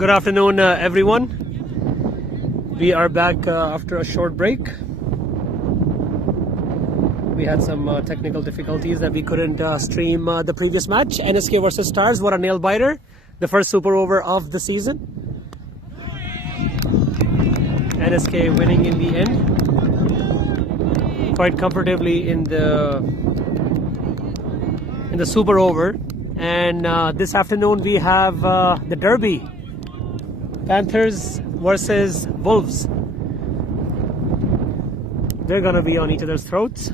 Good afternoon, everyone. We are back after a short break. We had some technical difficulties that we couldn't stream the previous match. NSK versus Stars, what a nail biter. The first super over of the season. NSK winning in the end. Quite comfortably in the super over. And this afternoon we have the derby. Panthers versus Wolves. They're gonna be on each other's throats.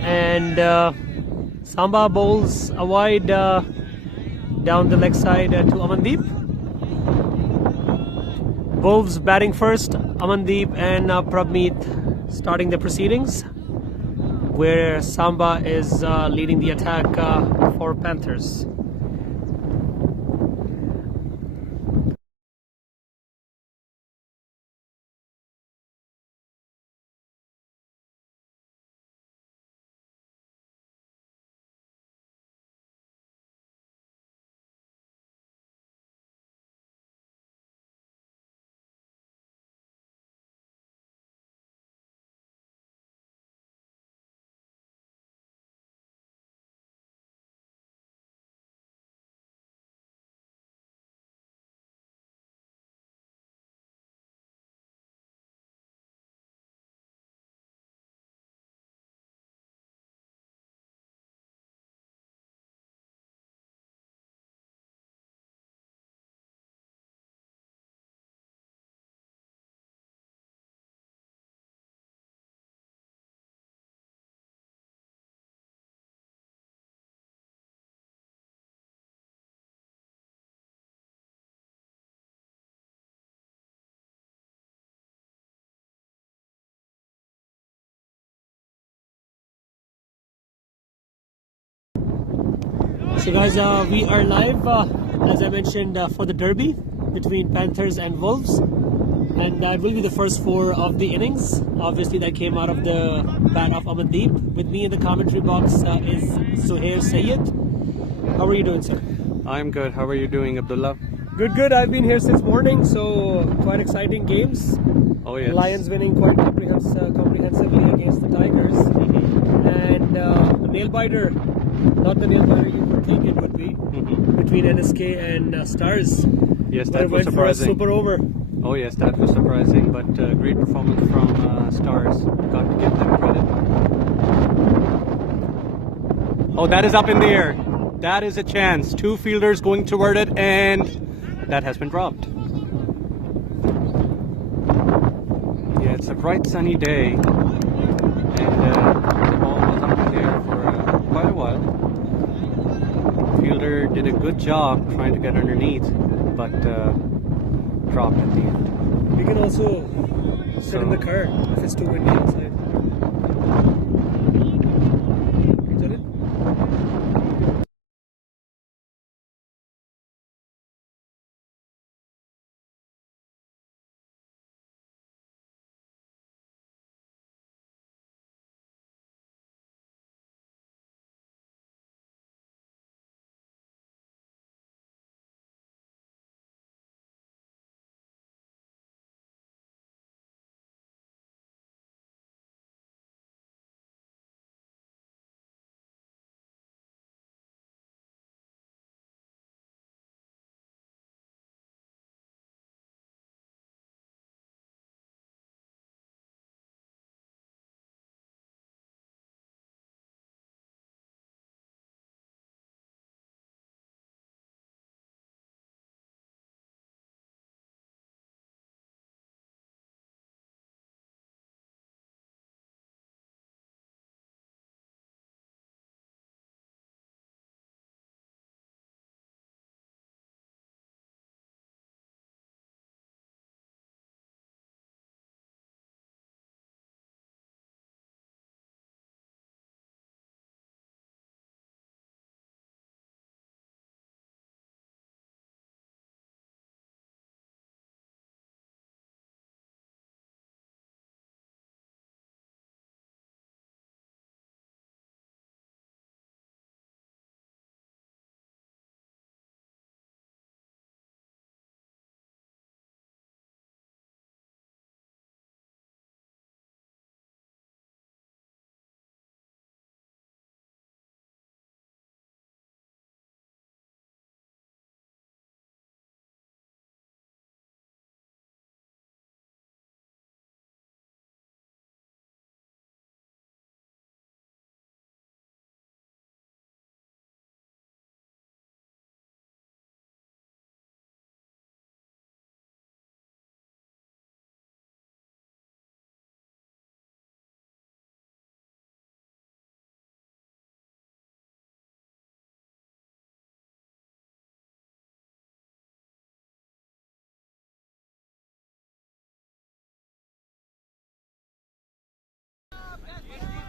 And Samba bowls a wide down the leg side to Amandeep. Wolves batting first, Amandeep and Prabmeet starting the proceedings, where Samba is leading the attack for Panthers. So guys, we are live, as I mentioned, for the derby between Panthers and Wolves. And that will be the first four of the innings. Obviously that came out of the bat of Amandeep. With me in the commentary box is Suhair Sayed. How are you doing, sir? I'm good. How are you doing, Abdullah? Good. I've been here since morning, so quite exciting games. Oh yes. Lions winning quite comprehensively against the Tigers. And a nail biter, not the nail biter you would think it would be, between NSK and Stars. Yes, But that it was went surprising. for a super over. Oh yes, that was surprising, but great performance from Stars. Got to give them credit. Oh, that is up in the air. That is a chance. Two fielders going toward it, and that has been dropped. Yeah, it's a bright sunny day, and the ball was up in the air for quite a while. Fielder did a good job trying to get underneath, but dropped at the end. We can also sit in the car if it's too windy outside.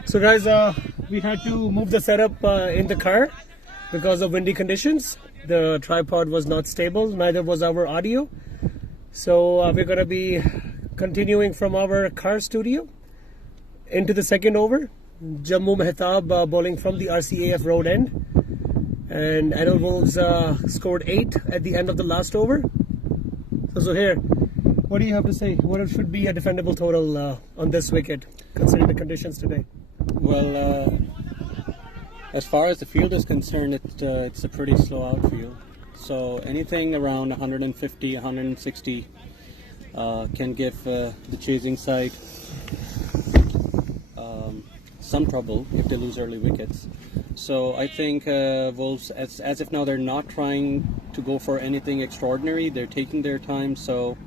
So guys, we had to move the setup in the car because of windy conditions. The tripod was not stable, neither was our audio. So we're going to be continuing from our car studio into the second over. Jammu Mehtab bowling from the RCAF road end. And NL Wolves scored 8 at the end of the last over. So Zuhair, what do you have to say? What should be a defendable total on this wicket, considering the conditions today? Well, as far as the field is concerned, it's a pretty slow outfield. So anything around 150, 160 can give the chasing side some trouble if they lose early wickets. So I think Wolves, as if now they're not trying to go for anything extraordinary, they're taking their time, so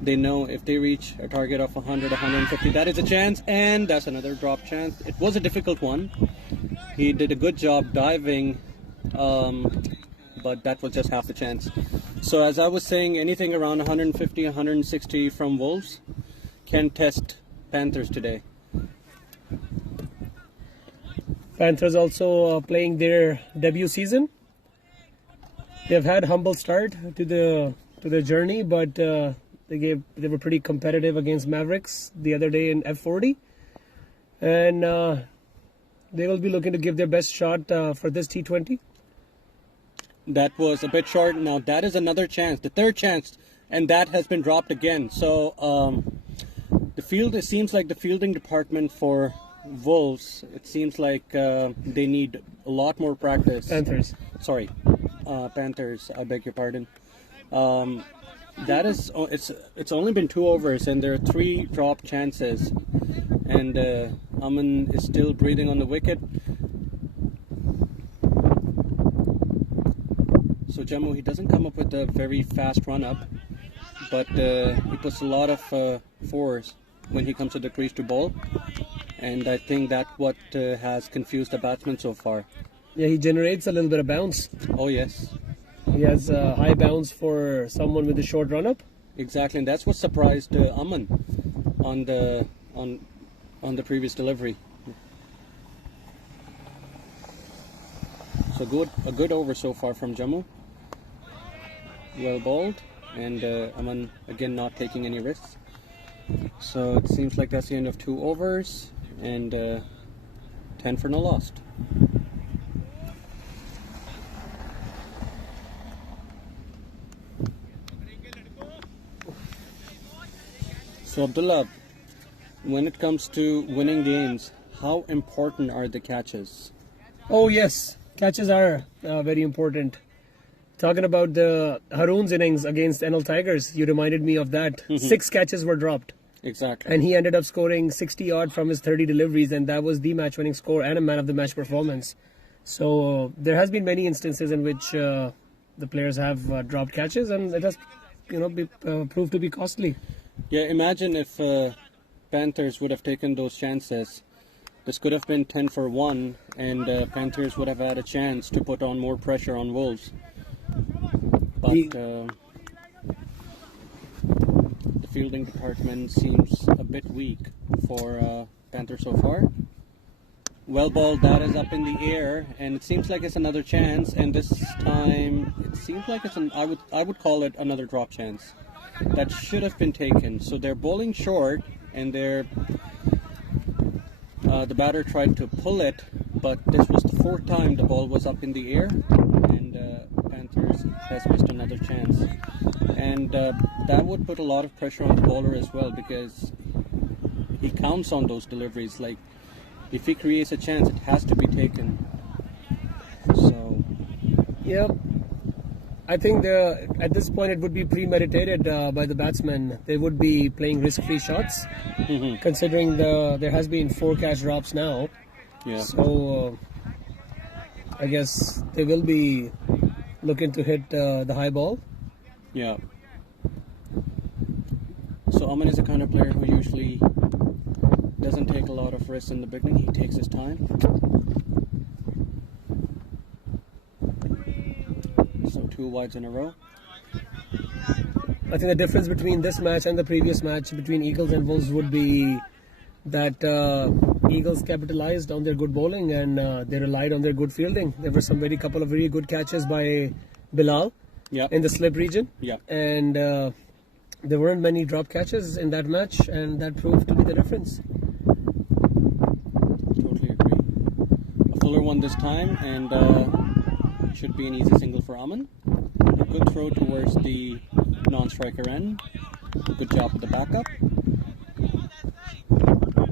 they know if they reach a target of 100, 150, that is a chance, and that's another drop chance. It was a difficult one. He did a good job diving, but that was just half the chance. So as I was saying, anything around 150, 160 from Wolves can test Panthers today. Panthers also playing their debut season. They've had humble start to the journey, but they were pretty competitive against Mavericks the other day in F40, and they will be looking to give their best shot for this T20. That was a bit short. Now that is another chance, the third chance, and that has been dropped again. So it seems like the fielding department for Wolves, it seems like they need a lot more practice. Panthers. Sorry, Panthers. I beg your pardon. That is, it's only been 2 overs and there are 3 drop chances, and Aman is still breathing on the wicket. So Jammu, he doesn't come up with a very fast run up, but he puts a lot of fours when he comes to the crease to bowl, and I think that's what has confused the batsman so far. Yeah, he generates a little bit of bounce. Oh yes. He has a high bounce for someone with a short run up. Exactly, and that's what surprised Aman on the previous delivery. So a good over so far from Jammu. Well bowled, and Aman again not taking any risks. So it seems like that's the end of 2 overs, and 10 for no lost. So Abdullah, when it comes to winning games, how important are the catches? Oh yes, catches are very important. Talking about the Haroon's innings against NL Tigers, you reminded me of that. 6 catches were dropped. Exactly. And he ended up scoring 60 odd from his 30 deliveries, and that was the match winning score and a man of the match performance. So there has been many instances in which the players have dropped catches, and it has proved to be costly. Yeah, imagine if Panthers would have taken those chances. This could have been 10 for 1, and Panthers would have had a chance to put on more pressure on Wolves. But the fielding department seems a bit weak for Panthers so far. Well ball, that is up in the air, and it seems like it's another chance, and this time it seems like it's I would call it another drop chance that should have been taken. So they're bowling short, and the batter tried to pull it, but this was the 4th time the ball was up in the air, and Panthers has missed another chance, and that would put a lot of pressure on the bowler as well, because he counts on those deliveries. Like, if he creates a chance, it has to be taken. So yeah, I think at this point it would be premeditated by the batsmen. They would be playing risk-free shots, considering there has been 4 catch drops now. yeah. So I guess they will be looking to hit the high ball. Yeah. So Aman is the kind of player who usually doesn't take a lot of risks in the beginning. He takes his time. So 2 wides in a row. I think the difference between this match and the previous match between Eagles and Wolves would be that Eagles capitalized on their good bowling, and they relied on their good fielding. There were couple of very good catches by Bilal in the slip region, and there weren't many drop catches in that match, and that proved to be the difference. Totally agree. A fuller one this time, and it should be an easy single for Aman. A good throw towards the non-striker end. Good job with the backup.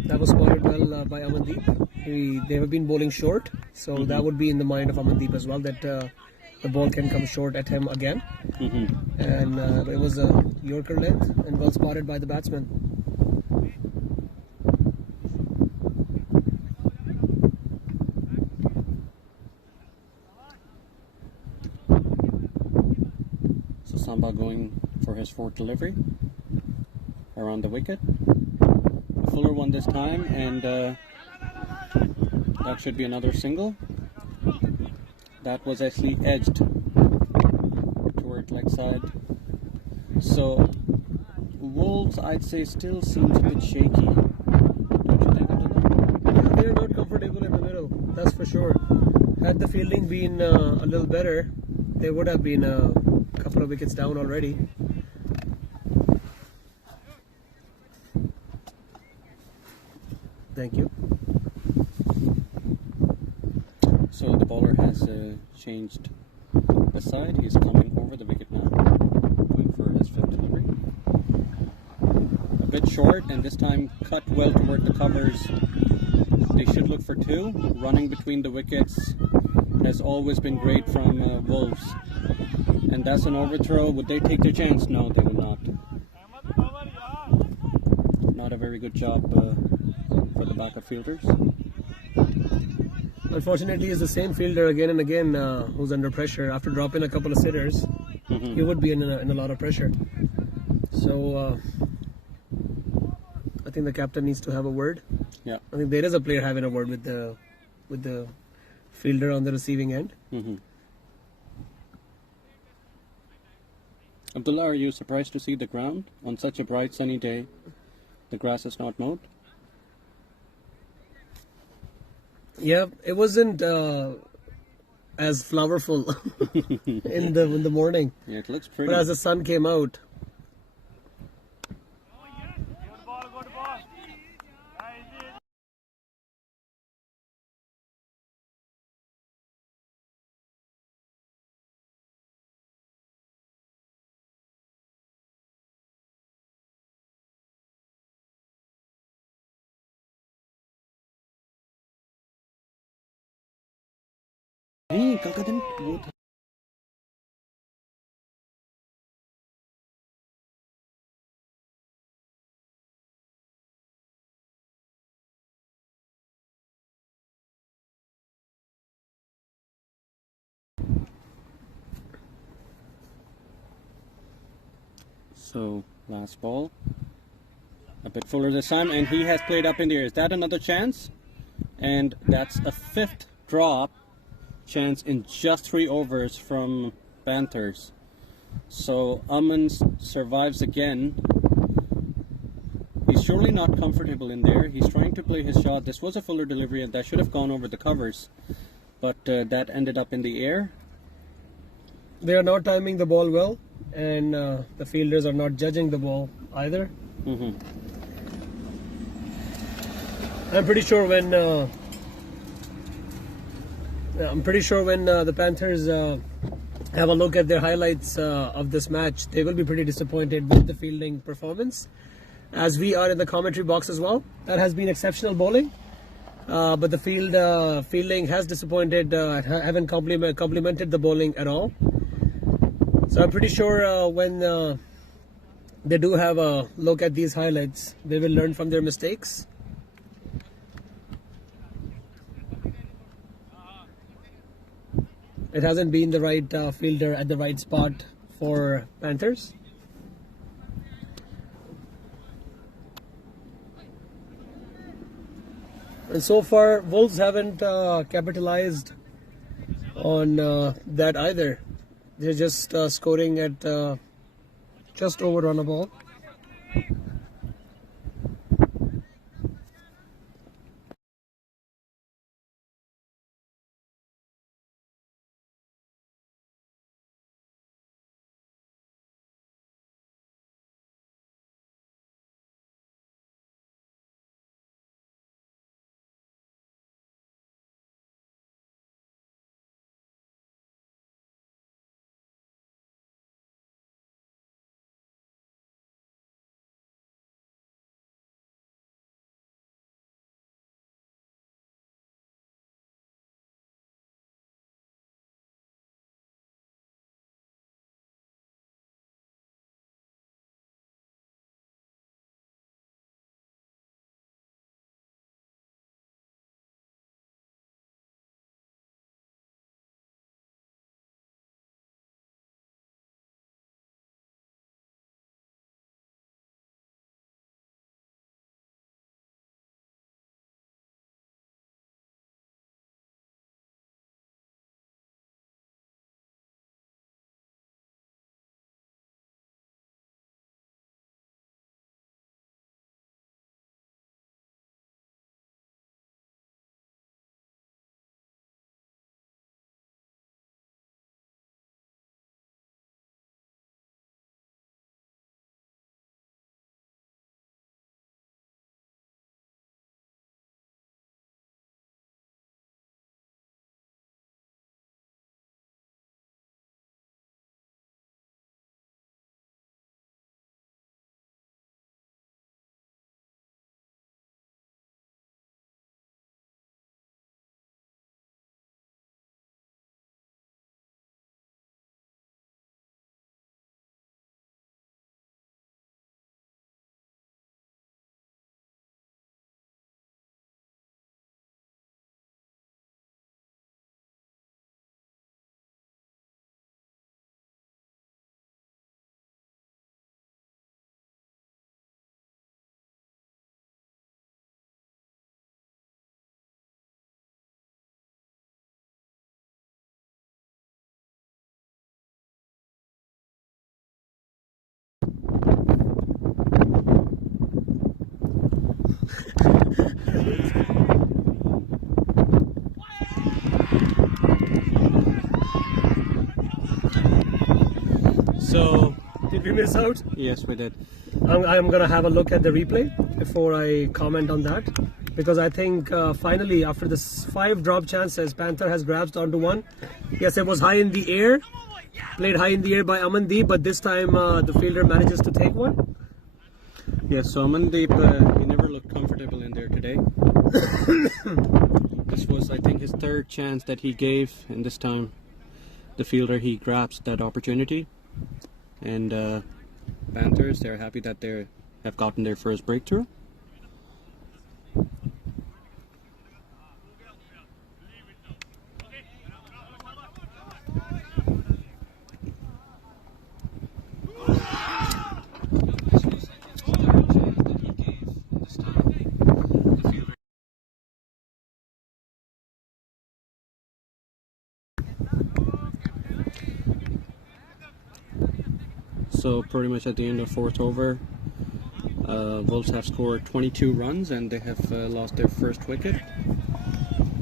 That was spotted well by Amandeep. They have been bowling short, so that would be in the mind of Amandeep as well, that the ball can come short at him again. And it was a Yorker length and well spotted by the batsman. So Samba going for his fourth delivery around the wicket. A fuller one this time, and that should be another single. That was actually edged toward leg side. So Wolves, I'd say, still seems a bit shaky. Don't you think, Abdullah? They're not comfortable in the middle, that's for sure. Had the fielding been a little better, they would have been a couple of wickets down already. Thank you. So the bowler has changed the side. He's coming over the wicket now, going for his fifth delivery. A bit short, and this time cut well toward the covers. They should look for two. Running between the wickets has always been great from Wolves. And that's an overthrow. Would they take their chance? No, they will not. Not a very good job for the backup fielders. Unfortunately, it's the same fielder again and again who's under pressure. After dropping a couple of sitters, he would be in a lot of pressure. So I think the captain needs to have a word. Yeah, I think there is a player having a word with the fielder on the receiving end. Abdullah, are you surprised to see the ground on such a bright sunny day? The grass is not mowed. Yeah, it wasn't as flowerful in the morning. Yeah, it looks pretty. But as the sun came out, नहीं, कल का दिन वो था। So, last ball. A bit fuller this time, and he has played up in the air. Is that another chance? And that's a fifth drop chance in just 3 overs from Panthers. So, Aman survives again. He's surely not comfortable in there. He's trying to play his shot. This was a fuller delivery, and that should have gone over the covers. But that ended up in the air. they are not timing the ball well, and the fielders are not judging the ball either. I'm pretty sure when the Panthers have a look at their highlights of this match, they will be pretty disappointed with the fielding performance, as we are in the commentary box as well. That has been exceptional bowling, but the fielding has disappointed, haven't complimented the bowling at all. So I'm pretty sure when they do have a look at these highlights, they will learn from their mistakes. It hasn't been the right fielder at the right spot for Panthers. And so far, Wolves haven't capitalized on that either. They're just scoring at just over on a ball. So, did we miss out? Yes, we did. I'm gonna have a look at the replay before I comment on that, because I think finally after this 5 drop chances, Panther has grasped onto one. Yes, it was high in the air, played high in the air by Amandeep, but this time the fielder manages to take one. Yes, so Amandeep, he never looked comfortable in there today. This was, I think, his 3rd chance that he gave, and this time the fielder, he grasped that opportunity. And Panthers, they're happy that they have gotten their first breakthrough. So pretty much at the end of 4th over, Wolves have scored 22 runs and they have lost their first wicket.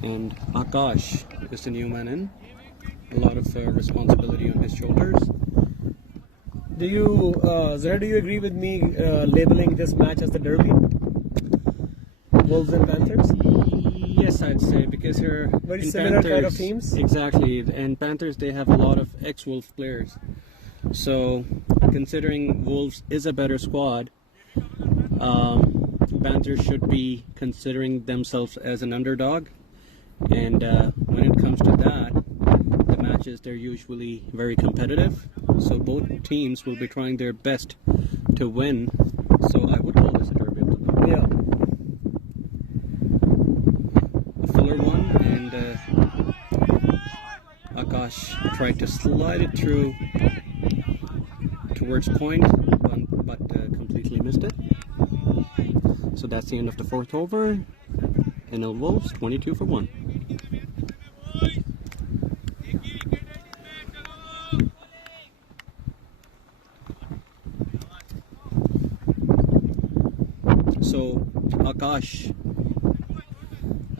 And Akash is the new man in. A lot of responsibility on his shoulders. Do you, Zahir, do you agree with me labeling this match as the derby? Wolves and Panthers? Yes, I'd say, because here Very in similar kind of Panthers, teams. exactly, and Panthers, they have a lot of ex-Wolves players. So considering Wolves is a better squad, Panthers should be considering themselves as an underdog, and when it comes to that, the matches, they're usually very competitive, so both teams will be trying their best to win. So I would call this a derby of the week. Yeah. A filler one, and Akash tried to slide it through towards point, but completely missed it. So that's the end of the 4th over. NL Wolves 22 for 1. So Akash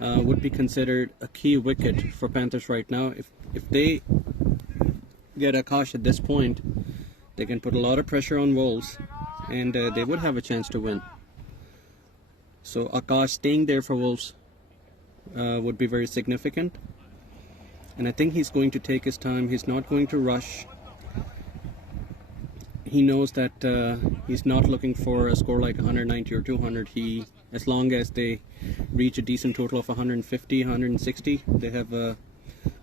would be considered a key wicket for Panthers right now. If they get Akash at this point, they can put a lot of pressure on Wolves, and they would have a chance to win. So Akash staying there for Wolves would be very significant. And I think he's going to take his time. He's not going to rush. He knows that he's not looking for a score like 190 or 200. As long as they reach a decent total of 150, 160, they have a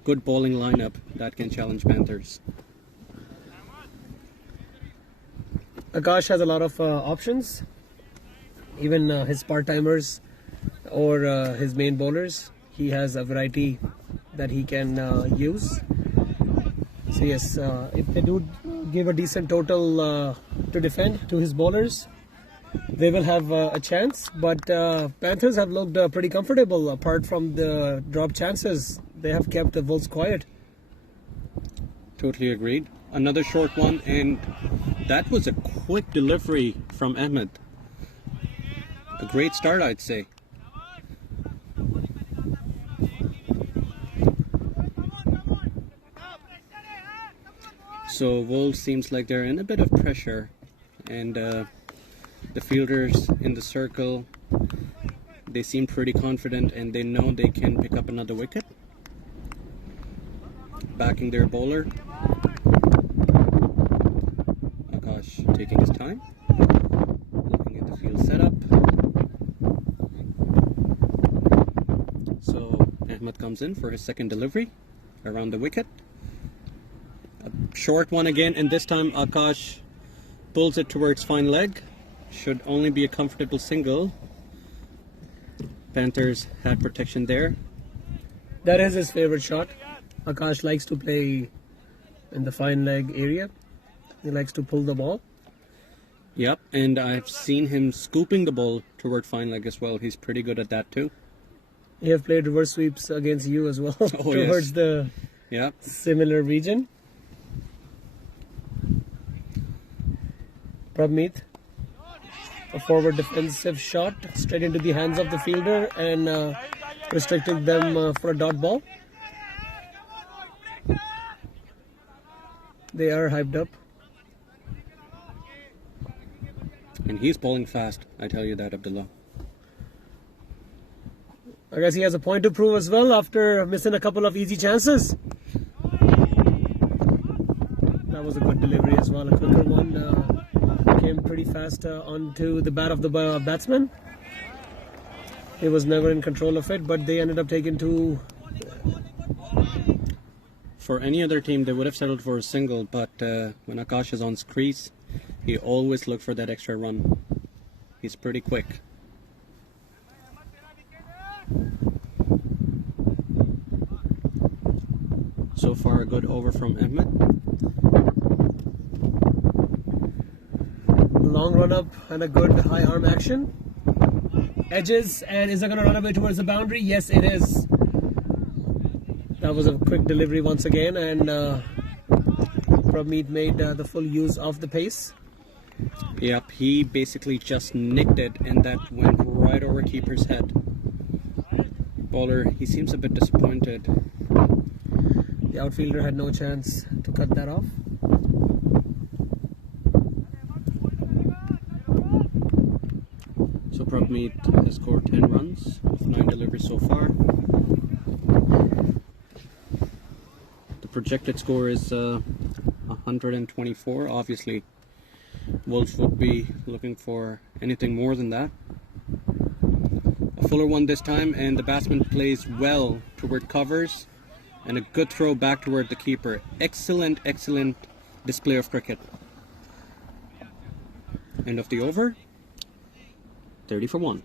good bowling lineup that can challenge Panthers. Akash has a lot of options, even his part-timers or his main bowlers. He has a variety that he can use. So yes, if they do give a decent total to defend to his bowlers, they will have a chance. But Panthers have looked pretty comfortable apart from the drop chances. They have kept the Wolves quiet. Totally agreed. Another short one, and that was a quick delivery from Ahmed. A great start, I'd say. So Wolves seems like they're in a bit of pressure, and the fielders in the circle, they seem pretty confident and they know they can pick up another wicket. Backing their bowler. Akash taking his time, looking at the field setup. So Ahmed comes in for his second delivery around the wicket. A short one again, and this time Akash pulls it towards fine leg. Should only be a comfortable single. Panthers had protection there. That is his favorite shot. Akash likes to play in the fine leg area. He likes to pull the ball. Yep, and I've seen him scooping the ball toward fine leg as well. He's pretty good at that too. He have played reverse sweeps against you as well towards yes. the similar region. Prabmeet. A forward defensive shot straight into the hands of the fielder and restricting them for a dot ball. They are hyped up. And he's bowling fast, I tell you that, Abdullah. I guess he has a point to prove as well after missing a couple of easy chances. That was a good delivery as well, a quicker one. Came pretty fast onto the bat of the batsman. He was never in control of it, but they ended up taking two. For any other team, they would have settled for a single, but when Akash is on crease, he always looks for that extra run. He's pretty quick. So far, a good over from Ahmed. Long run up and a good high arm action. Edges, and is it going to run away towards the boundary? Yes, it is. That was a quick delivery once again, and Prabmeet made the full use of the pace. Yep, he basically just nicked it, and that went right over keeper's head. Bowler, he seems a bit disappointed. The outfielder had no chance to cut that off. So Prabmeet has scored 10 runs with 9 deliveries so far. The projected score is 124. Obviously, Wolves would be looking for anything more than that. A fuller one this time, and the batsman plays well toward covers, and a good throw back toward the keeper. Excellent, excellent display of cricket. End of the over. 30 for 1.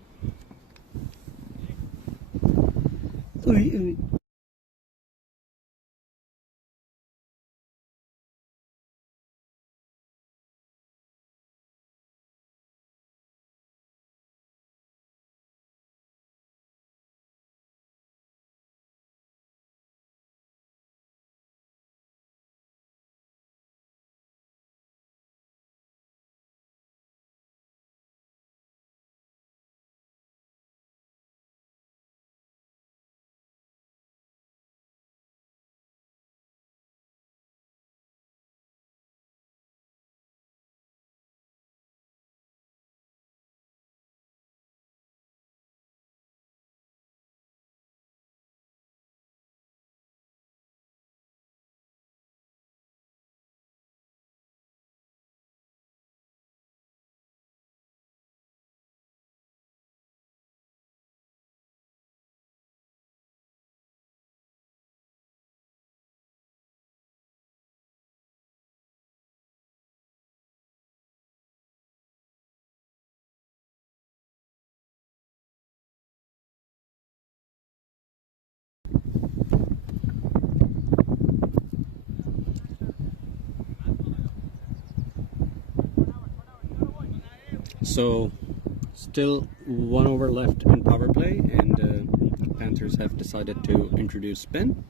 So, still 1 over left in power play, and Panthers have decided to introduce spin.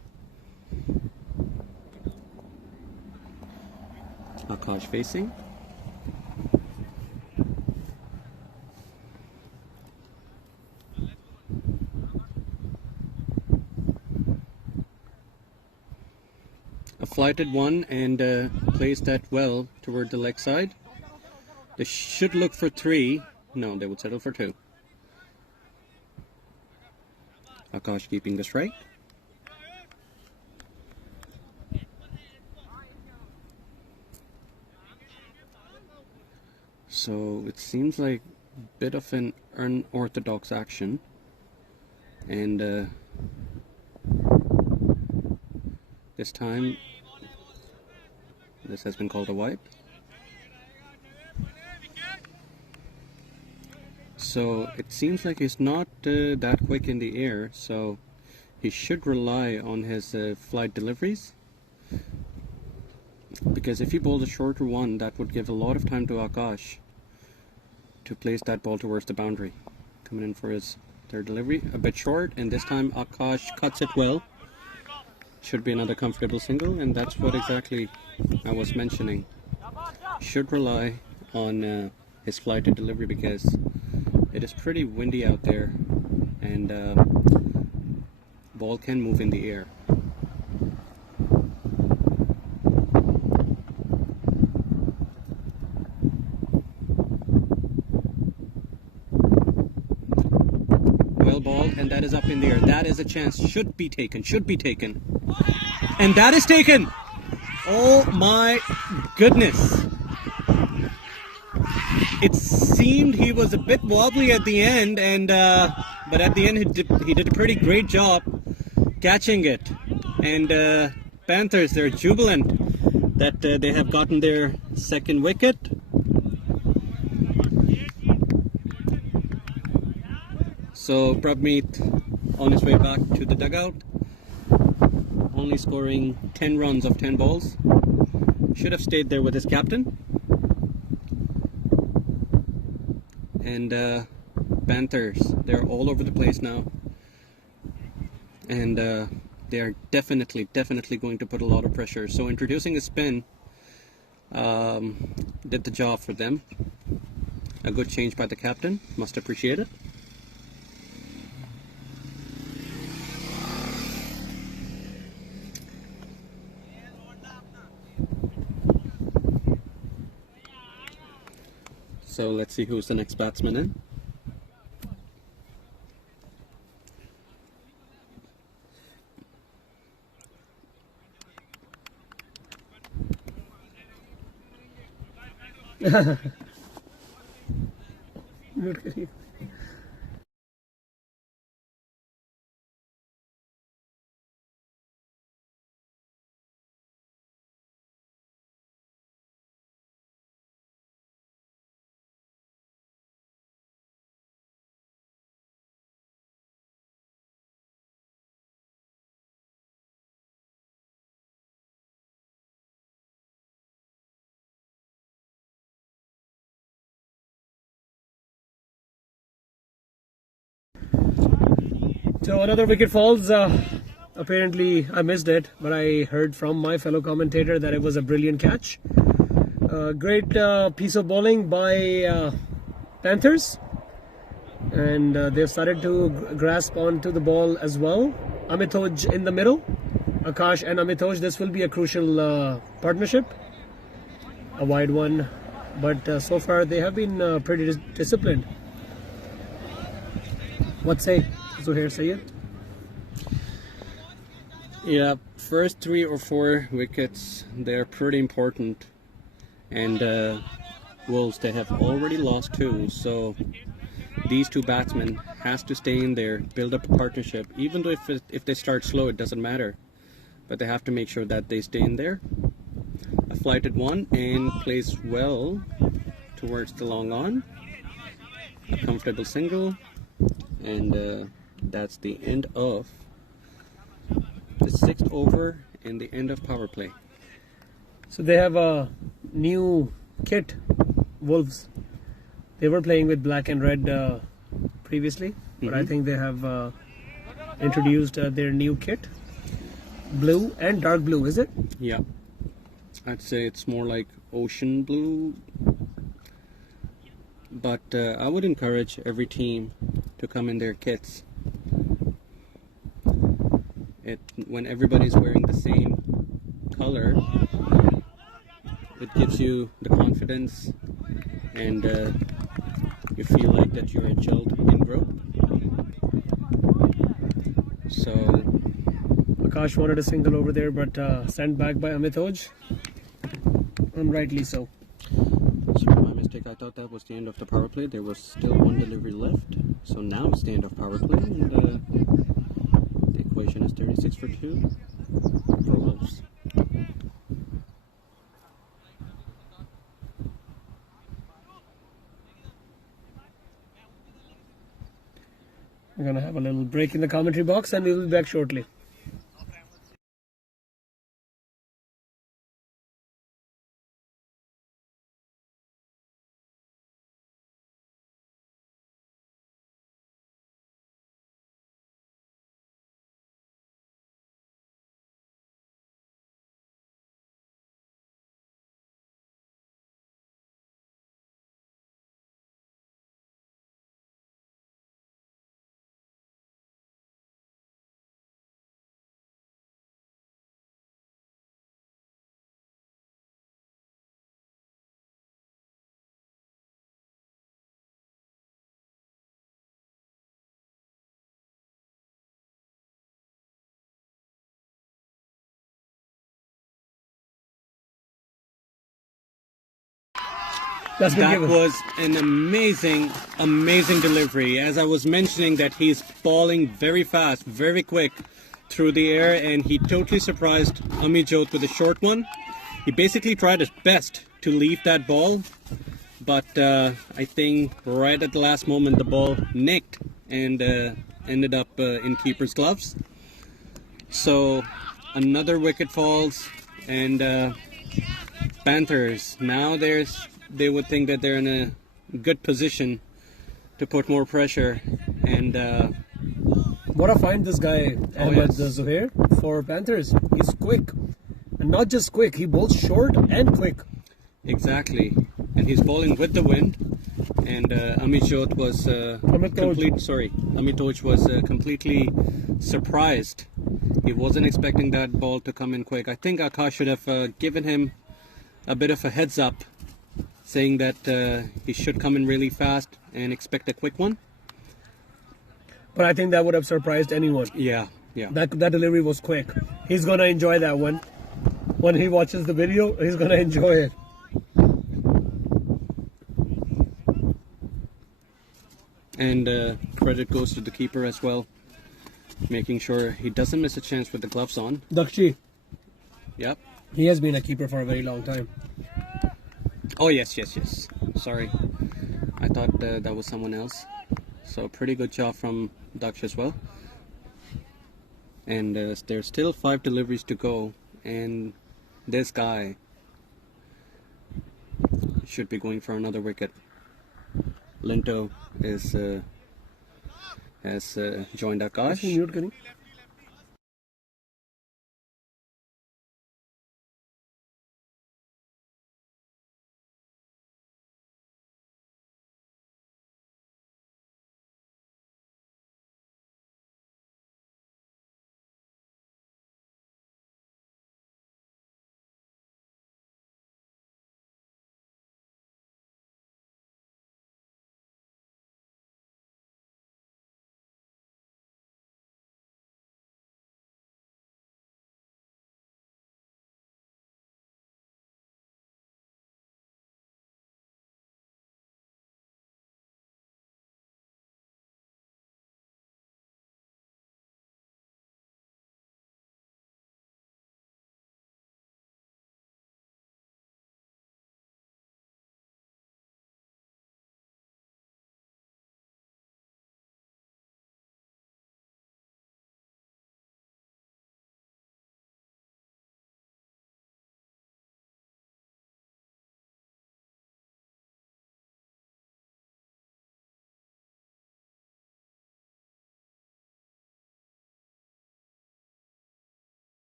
Akash facing. A flighted one, and plays that well toward the leg side. They should look for 3. No, they would settle for 2. Akash keeping the strike. So it seems like a bit of an unorthodox action. And this time, this has been called a wipe. So it seems like he's not that quick in the air, so he should rely on his flight deliveries. Because if he bowled a shorter one, that would give a lot of time to Akash to place that ball towards the boundary. Coming in for his third delivery, a bit short, and this time Akash cuts it well. Should be another comfortable single, and that's what exactly I was mentioning. Should rely on his flight to delivery, because it is pretty windy out there, and ball can move in the air. Well ball, and that is up in the air. That is a chance. Should be taken. Should be taken. And that is taken. Oh my goodness. It seemed he was a bit wobbly at the end, and but at the end he did a pretty great job catching it. And Panthers, they're jubilant that they have gotten their second wicket. So Prabmeet on his way back to the dugout, only scoring 10 runs of 10 balls. Should have stayed there with his captain. And Panthers, they're all over the place now, and they are definitely going to put a lot of pressure. So introducing a spin did the job for them. A good change by the captain, must appreciate it. So let's see who's the next batsman in. So another wicket falls. Apparently I missed it, but I heard from my fellow commentator that it was a brilliant catch. Great piece of bowling by Panthers, and they've started to grasp onto the ball as well. Amitoj in the middle, Akash and Amitoj. This will be a crucial partnership, a wide one, but so far they have been pretty disciplined. What say, Zuhair Sayyid? Yeah, first 3 or 4 wickets, they're pretty important. And Wolves, they have already lost 2, so these 2 batsmen has to stay in there, build up a partnership. Even though if they start slow, it doesn't matter, but they have to make sure that they stay in there. A flighted one and plays well towards the long on. A comfortable single, and that's the end of the 6th over and the end of power play. So they have a new kit, Wolves. They were playing with black and red previously, but I think they have introduced their new kit, blue and dark blue. Is it? Yeah, I'd say it's more like ocean blue, but I would encourage every team to come in their kits. When everybody's wearing the same color, it gives you the confidence, and you feel like that you're a gelled in group. So Akash wanted a single over there, but sent back by Amitoj, and rightly so. Sorry, my mistake. I thought that was the end of the power play. There was still 1 delivery left, so now it's the end of power play, and the equation is 36 for 2 for Wolves. We're gonna have a little break in the commentary box, and we will be back shortly. That's been That given. was an amazing, amazing delivery. As I was mentioning that he's balling very fast, very quick through the air, and he totally surprised Amijot with a short one. He basically tried his best to leave that ball, but I think right at the last moment the ball nicked and ended up in keeper's gloves. So another wicket falls, and Panthers now they would think that they're in a good position to put more pressure, and What I find this guy, Ahmed yes. Zuhair, for Panthers, he's quick. And not just quick, he bowls short and quick. exactly, and he's bowling with the wind, and Amijot was Amitoj was completely surprised. He wasn't expecting that ball to come in quick. I think Akash should have given him a bit of a heads up, saying that he should come in really fast and expect a quick one. But I think that would have surprised anyone. Yeah. That delivery was quick. He's gonna enjoy that one. When he watches the video, he's gonna enjoy it. And credit goes to the keeper as well, making sure he doesn't miss a chance with the gloves on. Dakshi, Yep. he has been a keeper for a very long time. Oh, yes. Sorry. I thought that was someone else. So pretty good job from Daksh as well. And there's still 5 deliveries to go. And this guy should be going for another wicket. Linto has joined Akash. Mute करें.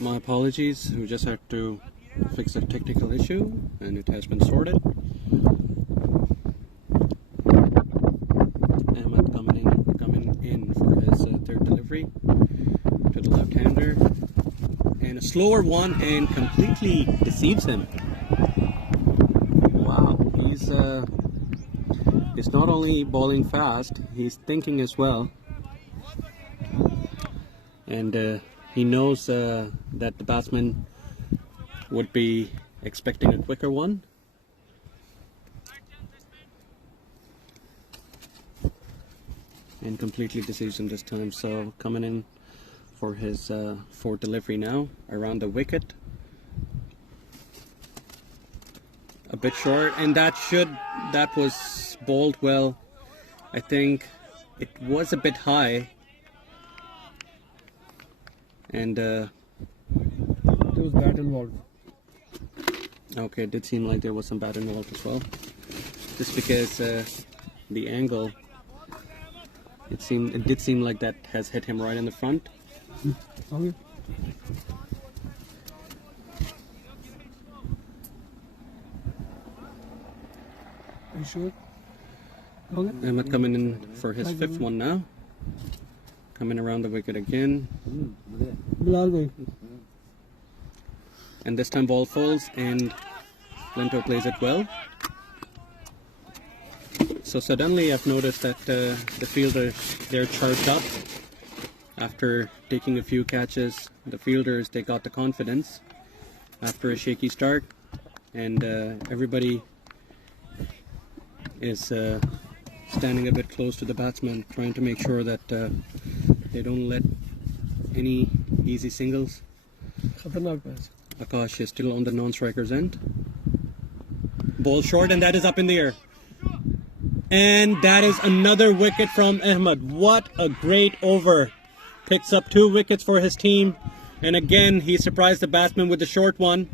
My apologies, we just had to fix a technical issue and it has been sorted. Ahmed coming in for his third delivery to the left-hander, and a slower one, and completely deceives him. Wow, he's not only bowling fast, he's thinking as well, and he knows that the batsman would be expecting a quicker one. And completely deceives him this time. So coming in for his fourth delivery now, around the wicket. A bit short, and that was bowled well. I think it was a bit high. And There was bat involved. okay, it did seem like there was some bat involved as well. Just because the angle, it did seem like that has hit him right in the front. Okay. Are you sure? Okay. Ahmed coming in for his fifth one now. Coming around the wicket again. Bilal bhai. And this time ball falls and Linto plays it well. So suddenly I've noticed that the fielders, they're charged up. after taking a few catches, the fielders, they got the confidence after a shaky start, and everybody is standing a bit close to the batsman, trying to make sure that they don't let any easy singles. Akash is still on the non-striker's end. Ball short, and that is up in the air. And that is another wicket from Ahmed. What a great over. Picks up 2 wickets for his team. And again, he surprised the batsman with the short one.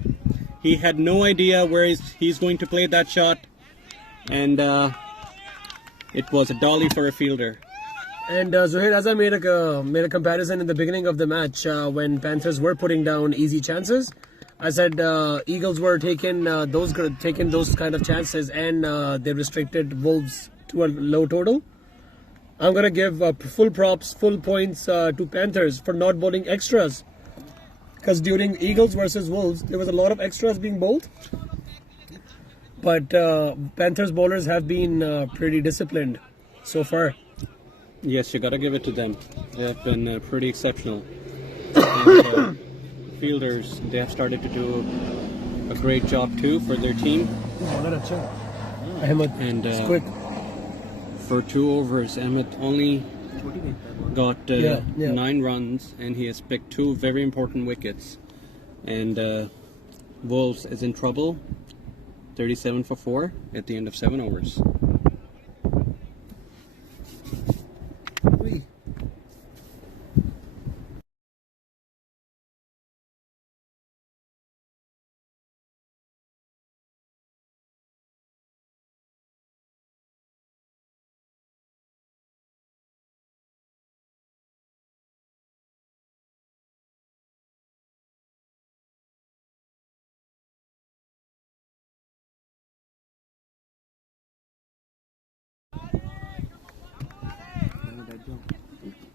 He had no idea where he's going to play that shot. And it was a dolly for a fielder. And Zuhair, as I made a comparison in the beginning of the match when Panthers were putting down easy chances, I said Eagles were taking those kind of chances, and they restricted Wolves to a low total. I'm gonna give full props, full points to Panthers for not bowling extras, because during Eagles versus Wolves there was a lot of extras being bowled. But Panthers bowlers have been pretty disciplined so far. Yes, you got to give it to them. They have been pretty exceptional. And, fielders, they have started to do a great job too for their team. And quick. For 2 overs, Ahmed only got 9 runs, and he has picked 2 very important wickets. And Wolves is in trouble. 37 for 4 at the end of 7 overs.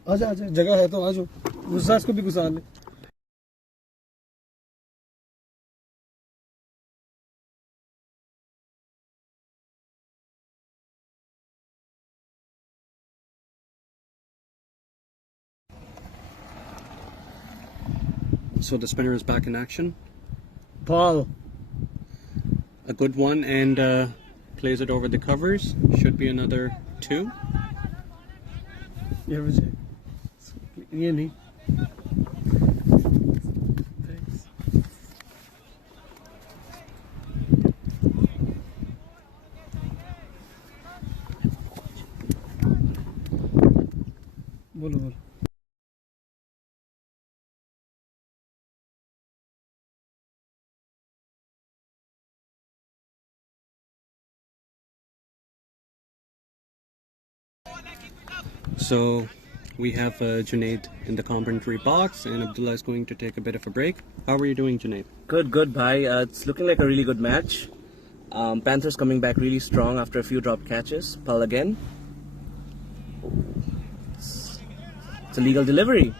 आजा आजा जगह है तो आजो गुस्सा इसको भी गुस्सा ले. So the spinner is back in action. Paul. A good one, and plays it over the covers. Should be another 2. ये नहीं. बोलो बोलो. So we have Junaid in the commentary box, and Abdullah is going to take a bit of a break. How are you doing, Junaid? Good, bhai. It's looking like a really good match. Panthers coming back really strong after a few dropped catches. Pal again. It's a legal delivery.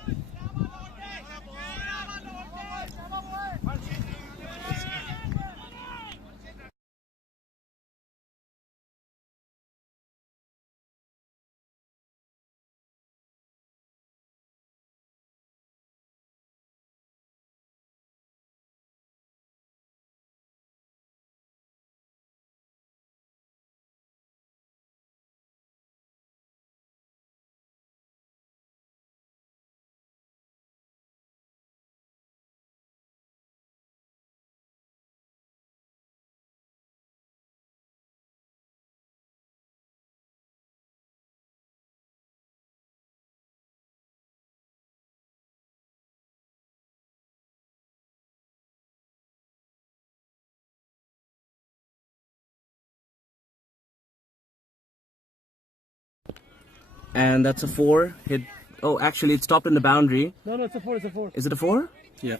And that's a 4. Hit. Oh, actually, it stopped in the boundary. No, it's a 4. It's a 4. Is it a 4? Yeah.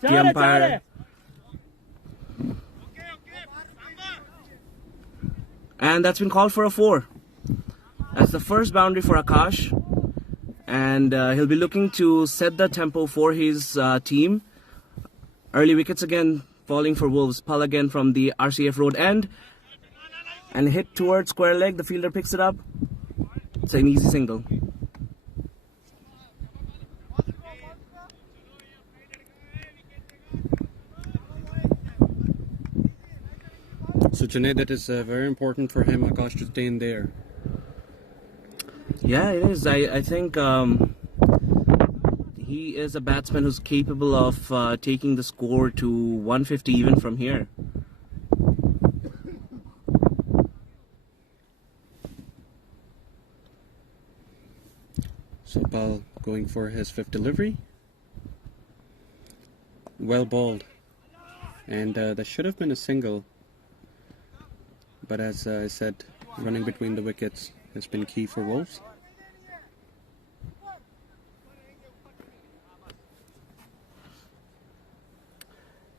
The umpire. And that's been called for a 4. That's the first boundary for Akash. And he'll be looking to set the tempo for his team. Early wickets again falling for Wolves. Pal again from the RCF road end. And hit towards square leg. The fielder picks it up. It's an easy single. So Junaid, that is very important for him, Akash, to stay in there. Yeah, it is. I think he is a batsman who's capable of taking the score to 150 even from here. So Ball going for his fifth delivery. Well bowled. And that should have been a single. But as I said, running between the wickets has been key for Wolves.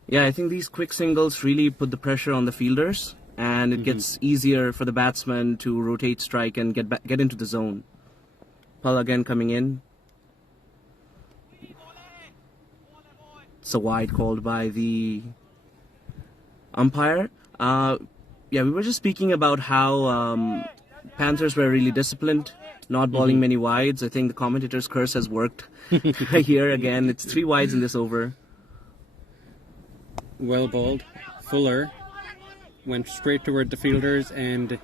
Yeah, I think these quick singles really put the pressure on the fielders, and it gets easier for the batsman to rotate strike and get into the zone. Pal again coming in. It's a wide called by the umpire. Yeah, we were just speaking about how Panthers were really disciplined, not bowling many wides. I think the commentator's curse has worked here again. It's 3 wides in this over. Well bowled. Fuller went straight toward the fielders, and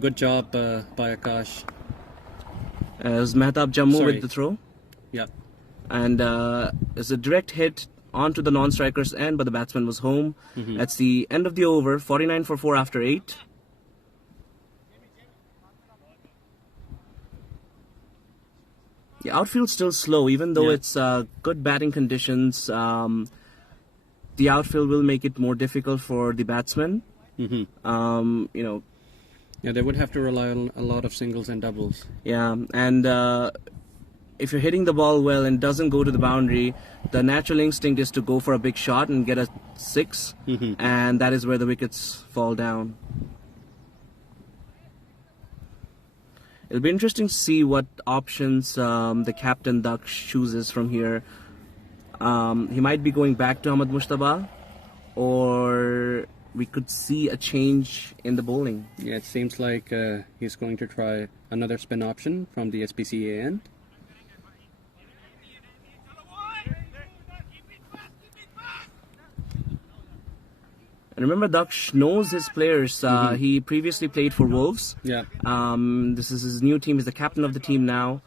good job by Akash. It was Mehtab Jammu with the throw. Yeah. And it's a direct hit onto the non-striker's end, but the batsman was home. That's the end of the over, 49 for 4 after 8. The outfield's still slow, even though it's good batting conditions. The outfield will make it more difficult for the batsman. You know. Yeah, they would have to rely on a lot of singles and doubles. Yeah, and if you're hitting the ball well and doesn't go to the boundary, the natural instinct is to go for a big shot and get a 6, and that is where the wickets fall down. It'll be interesting to see what options the captain Duck chooses from here. He might be going back to Ahmad Mushtaba, or we could see a change in the bowling. Yeah, it seems like he's going to try another spin option from the SPCA end. And remember, Daksh knows his players. He previously played for Wolves. Yeah. This is his new team. He's the captain of the team now.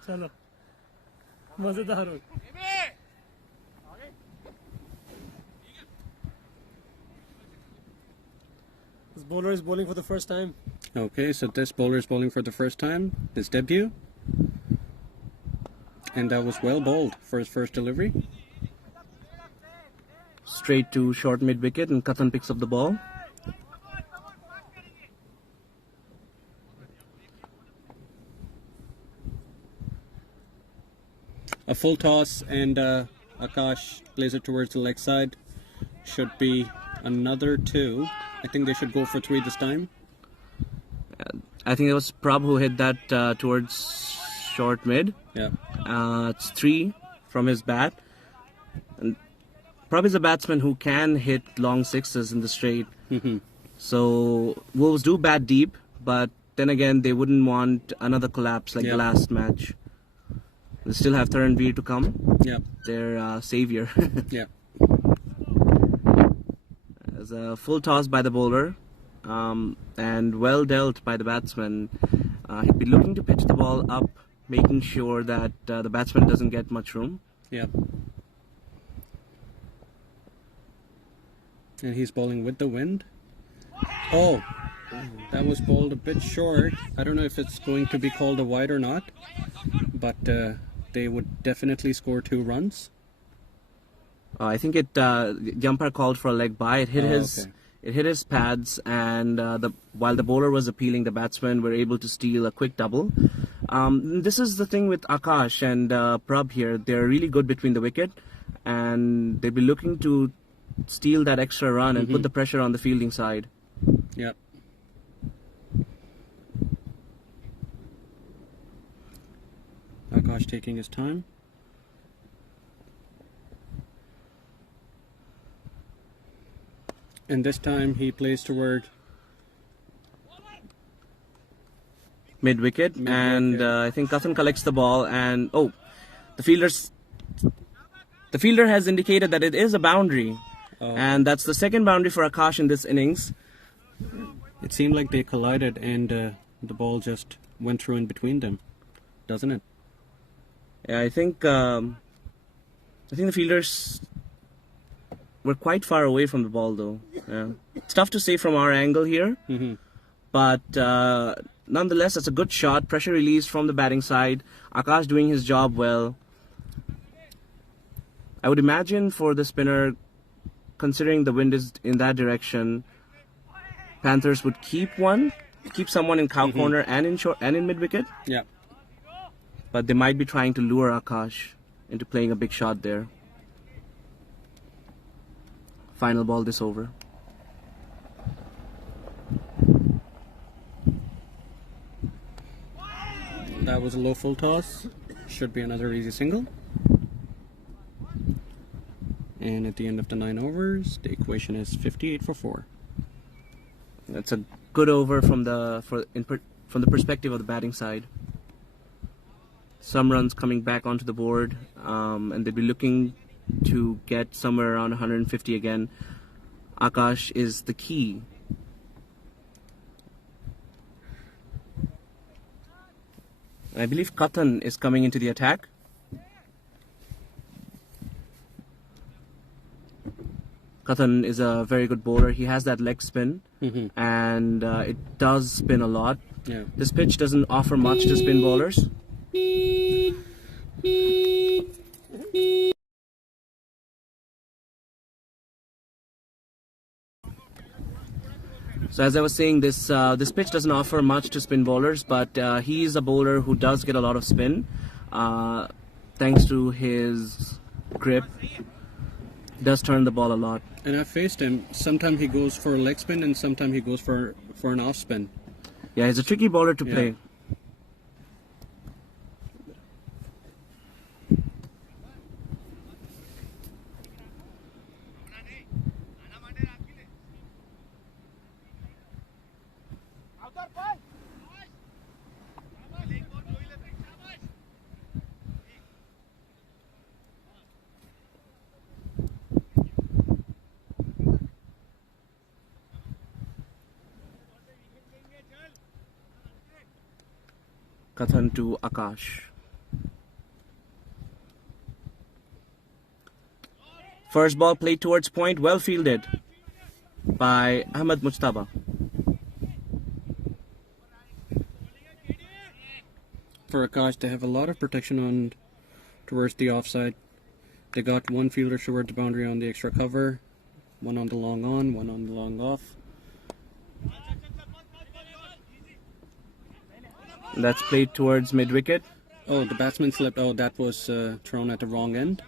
This bowler is bowling for the first time. Okay, so this bowler is bowling for the first time, his debut. And that was well bowled for his first delivery. Straight to short mid wicket, and Katan picks up the ball. A full toss, and Akash plays it towards the leg side. Should be another 2. I think they should go for 3 this time. I think it was Prabh who hit that towards short mid. Yeah. It's 3 from his bat. And Prabh is a batsman who can hit long 6s in the straight. So Wolves do bat deep, but then again, they wouldn't want another collapse like the last match. They still have Taranveer to come. Yeah. Their savior. Yeah. There's a full toss by the bowler, and well dealt by the batsman. He'd be looking to pitch the ball up, making sure that the batsman doesn't get much room. Yeah. And he's bowling with the wind. Oh, that was bowled a bit short. I don't know if it's going to be called a wide or not, but they would definitely score 2 runs. I think the umpire called for a leg by. It hit his pads, and while the bowler was appealing, the batsmen were able to steal a quick double. This is the thing with Akash and Prabh here. They're really good between the wicket, and they'll be looking to steal that extra run and put the pressure on the fielding side. Yep. Akash taking his time. And this time he plays toward mid wicket, and I think Kathan collects the ball, and the fielder has indicated that it is a boundary, and that's the second boundary for Akash in this innings. It seemed like they collided, and the ball just went through in between them, doesn't it? Yeah, I think the fielders were quite far away from the ball, though. Yeah. It's tough to say from our angle here, but nonetheless, it's a good shot. Pressure released from the batting side. Akash doing his job well. I would imagine for the spinner, considering the wind is in that direction, Panthers would keep someone in cow corner and in mid wicket. Yeah. But they might be trying to lure Akash into playing a big shot there. Final ball this over. That was a low full toss. Should be another easy single. And at the end of the 9 overs, the equation is 58 for 4. That's a good over from the perspective of the batting side. Some runs coming back onto the board, and they'll be looking to get somewhere around 150 again. Akash is the key. I believe Kathan is coming into the attack. Kathan is a very good bowler. He has that leg spin, and it does spin a lot. Yeah. This pitch doesn't offer much to spin bowlers. So as I was saying, this pitch doesn't offer much to spin bowlers, but he is a bowler who does get a lot of spin, thanks to his grip. Does turn the ball a lot. And I've faced him. Sometimes he goes for a leg spin, and sometimes he goes for an off spin. Yeah, he's a tricky bowler to play. Kathan to Akash. First ball played towards point, well fielded by Ahmed Mujtaba. For Akash, they have a lot of protection on towards the offside. They got one fielder towards the boundary on the extra cover, one on the long on, one on the long off. That's played towards mid wicket. Oh, the batsman slipped. Oh, that was thrown at the wrong end.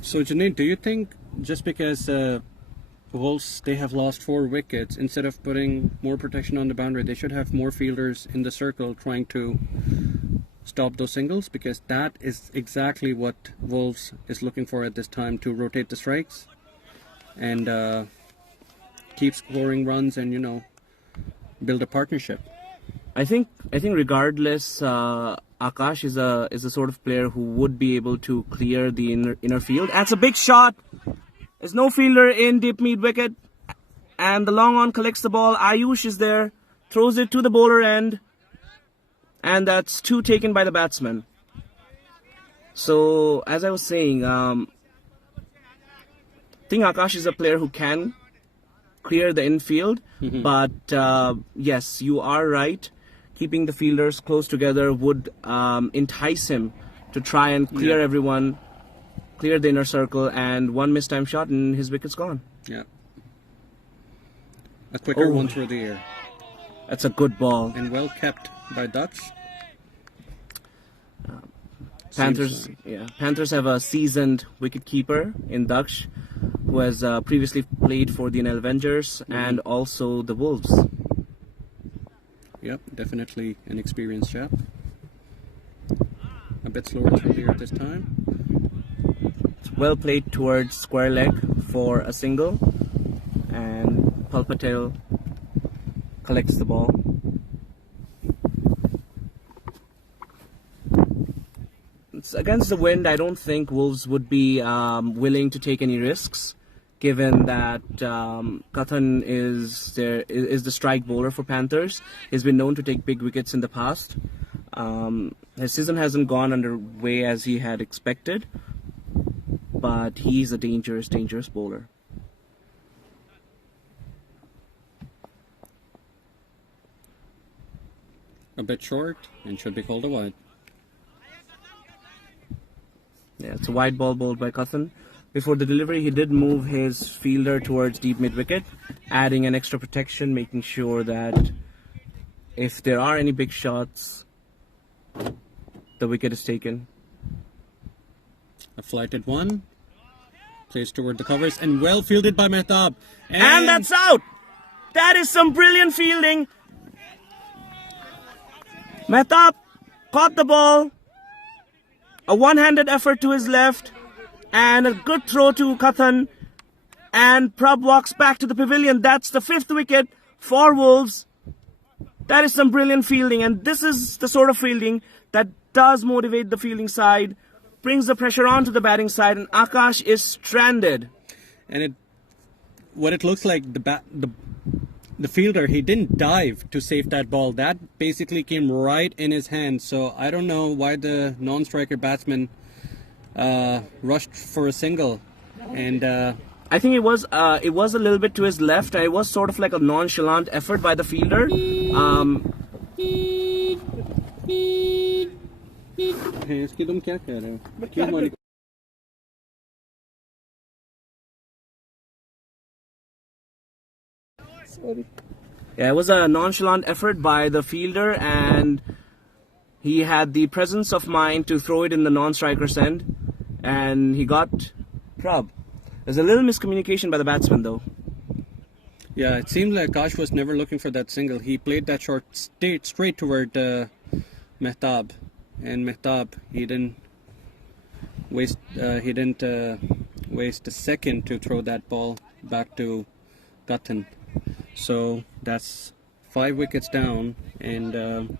So, Junaid, do you think just because Wolves, they have lost 4 wickets, instead of putting more protection on the boundary, they should have more fielders in the circle trying to stop those singles? Because that is exactly what Wolves is looking for at this time, to rotate the strikes and keep scoring runs and, build a partnership. I think regardless, Akash is a sort of player who would be able to clear the inner field. That's a big shot. There's no fielder in deep mid wicket, and the long on collects the ball. Ayush is there, throws it to the bowler end, and that's 2 taken by the batsman. So as I was saying, I think Akash is a player who can clear the infield, but yes, you are right. Keeping the fielders close together would entice him to try and clear everyone, clear the inner circle, and one mistime shot and his wicket's gone. Yeah. A quicker one through the air. That's a good ball. And well kept by Dutch. Panthers have a seasoned wicketkeeper in Daksh, who has previously played for the NL Avengers and also the Wolves. Yep, definitely an experienced chap. A bit slower through the air this time. It's well played towards square leg for a single, and Patel collects the ball. It's against the wind. I don't think Wolves would be willing to take any risks, given that Kathan is the strike bowler for Panthers. He's been known to take big wickets in the past. His season hasn't gone underway as he had expected, but he's a dangerous bowler. A bit short and should be called a wide. Yeah, it's a wide ball bowled by Kathan. Before the delivery, he did move his fielder towards deep mid-wicket, adding an extra protection, making sure that if there are any big shots, the wicket is taken. A flighted one. Placed toward the covers and well fielded by Mehtab. And that's out! That is some brilliant fielding. Mehtab caught the ball. A one-handed effort to his left. And a good throw to Kathan. And Prab walks back to the pavilion. That's the 5th wicket for Wolves. That is some brilliant fielding. And this is the sort of fielding that does motivate the fielding side. Brings the pressure onto the batting side. And Akash is stranded. And what it looks like, the fielder, he didn't dive to save that ball. That basically came right in his hand. So I don't know why the non-striker batsman rushed for a single. And I think it was a little bit to his left. It was sort of like a nonchalant effort by the fielder. Yeah, it was a nonchalant effort by the fielder, and he had the presence of mind to throw it in the non-striker's end, and he got Prab. There's a little miscommunication by the batsman, though. Yeah, it seemed like Akash was never looking for that single. He played that shot straight toward Mehtab, and Mehtab, he didn't waste a second to throw that ball back to Kathan. So that's 5 wickets down, and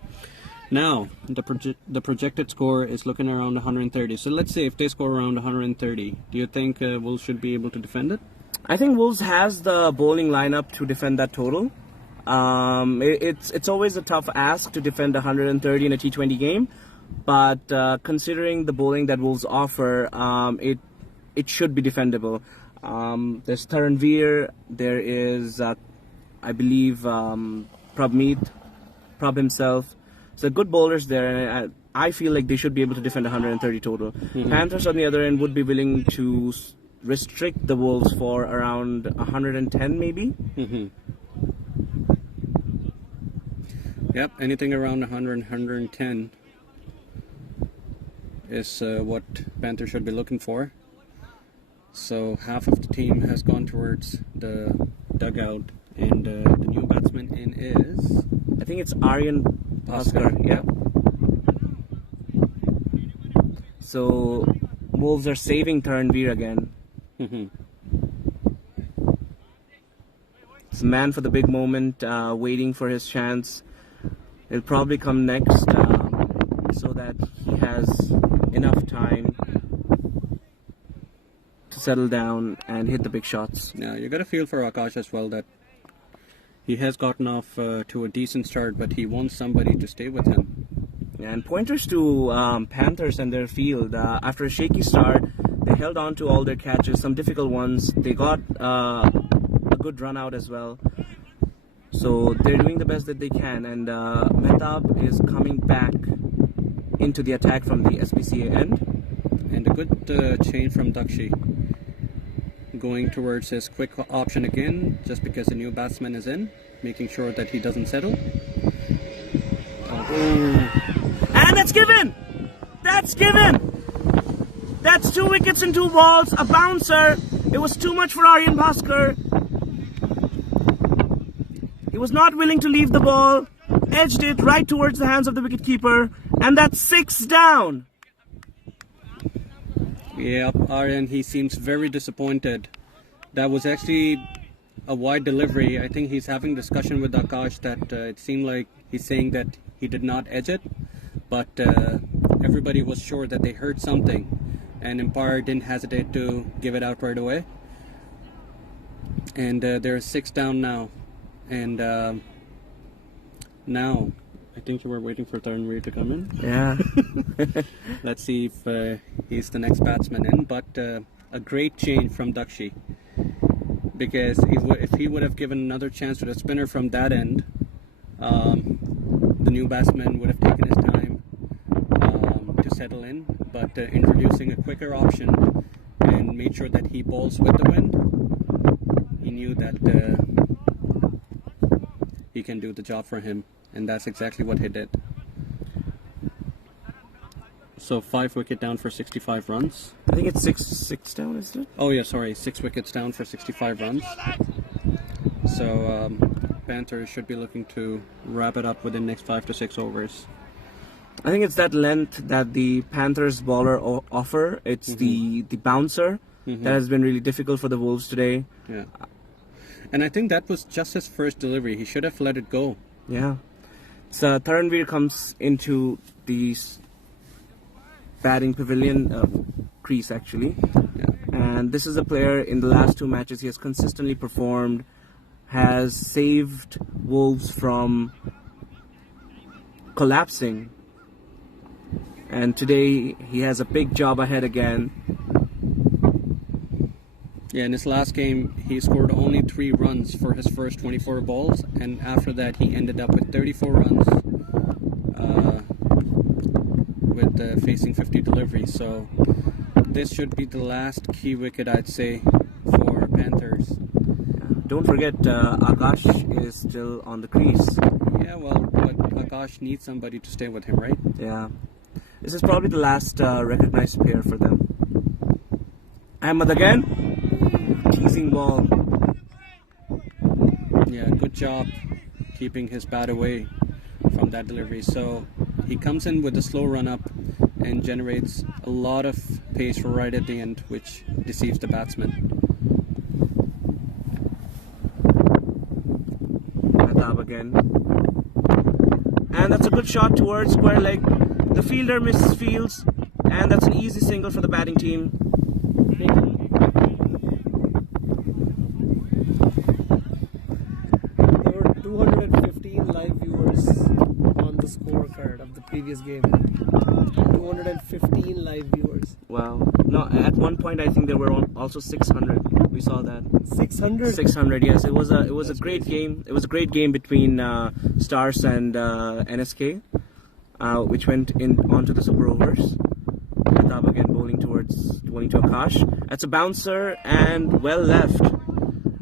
now the projected score is looking around 130. So let's say if they score around 130, do you think Wolves should be able to defend it? I think Wolves has the bowling lineup to defend that total. It's always a tough ask to defend 130 in a T20 game, but considering the bowling that Wolves offer, it should be defendable. There's Taranveer, there is I believe Prab himself. So good bowlers there, and I feel like they should be able to defend 130 total. Mm-hmm. Panthers on the other end would be willing to restrict the Wolves for around 110 maybe. Mm-hmm. Yep, anything around 100, 110 is what Panthers should be looking for. So half of the team has gone towards the dugout, and the new batsman in is, I think it's Aryan Bhaskar. Yeah. So Wolves are saving Taranveer again. Mm-hmm. It's a man for the big moment, waiting for his chance. He'll probably come next, so that he has enough time to settle down and hit the big shots. Yeah, you got to feel for Akash as well, that he has gotten off to a decent start, but he wants somebody to stay with him. Yeah, and pointers to Panthers and their field. After a shaky start, they held on to all their catches, some difficult ones. They got a good run out as well. So they're doing the best that they can, and Mehtab is coming back into the attack from the SPCA end. And a good change from Dakshi, going towards his quick option again, just because the new batsman is in, making sure that he doesn't settle. And that's given! That's given! That's 2 wickets and 2 balls, a bouncer. It was too much for Aryan Bhaskar. He was not willing to leave the ball, edged it right towards the hands of the wicketkeeper, and that's 6 down. Yep, Aryan, he seems very disappointed. That was actually a wide delivery. I think he's having discussion with Akash that it seemed like he's saying that he did not edge it, but everybody was sure that they heard something, and umpire didn't hesitate to give it out right away. And they're 6 down now, and now I think you were waiting for Tarnveer to come in. Yeah. Let's see if he's the next batsman in. But a great change from Dakshi, because if he would have given another chance to the spinner from that end, the new batsman would have taken his time to settle in. But introducing a quicker option and made sure that he bowls with the wind, he knew that he can do the job for him, and that's exactly what he did. So 5 wicket down for 65 runs. I think it's six down, isn't it? Oh yeah, sorry, 6 wickets down for 65 runs. So Panthers should be looking to wrap it up within the next 5 to 6 overs. I think it's that length that the Panthers bowler offer. It's the bouncer that has been really difficult for the Wolves today. Yeah. And I think that was just his first delivery. He should have let it go. Yeah. So Tarnveer comes into the batting pavilion crease actually. Yeah. And this is a player in the last 2 matches he has consistently performed, has saved Wolves from collapsing. And today he has a big job ahead again. Yeah, in his last game, he scored only 3 runs for his first 24 balls, and after that, he ended up with 34 runs with facing 50 deliveries. So this should be the last key wicket, I'd say, for Panthers. Don't forget, Akash is still on the crease. Yeah, well, but Akash needs somebody to stay with him, right? Yeah. This is probably the last recognized pair for them. Ahmed again. Teasing ball. Yeah, good job keeping his bat away from that delivery. So he comes in with a slow run up and generates a lot of pace right at the end, which deceives the batsman. Mehtab again. And that's a good shot towards square leg. The fielder misfields, and that's an easy single for the batting team. Scorecard of the previous game. 215 live viewers. Wow. No, at one point I think there were also 600. We saw that. 600? 600, yes. It was a great game. It was a great game between Stars and NSK, which went on to the Super Overs. Mehtab again bowling to Akash. That's a bouncer and well left.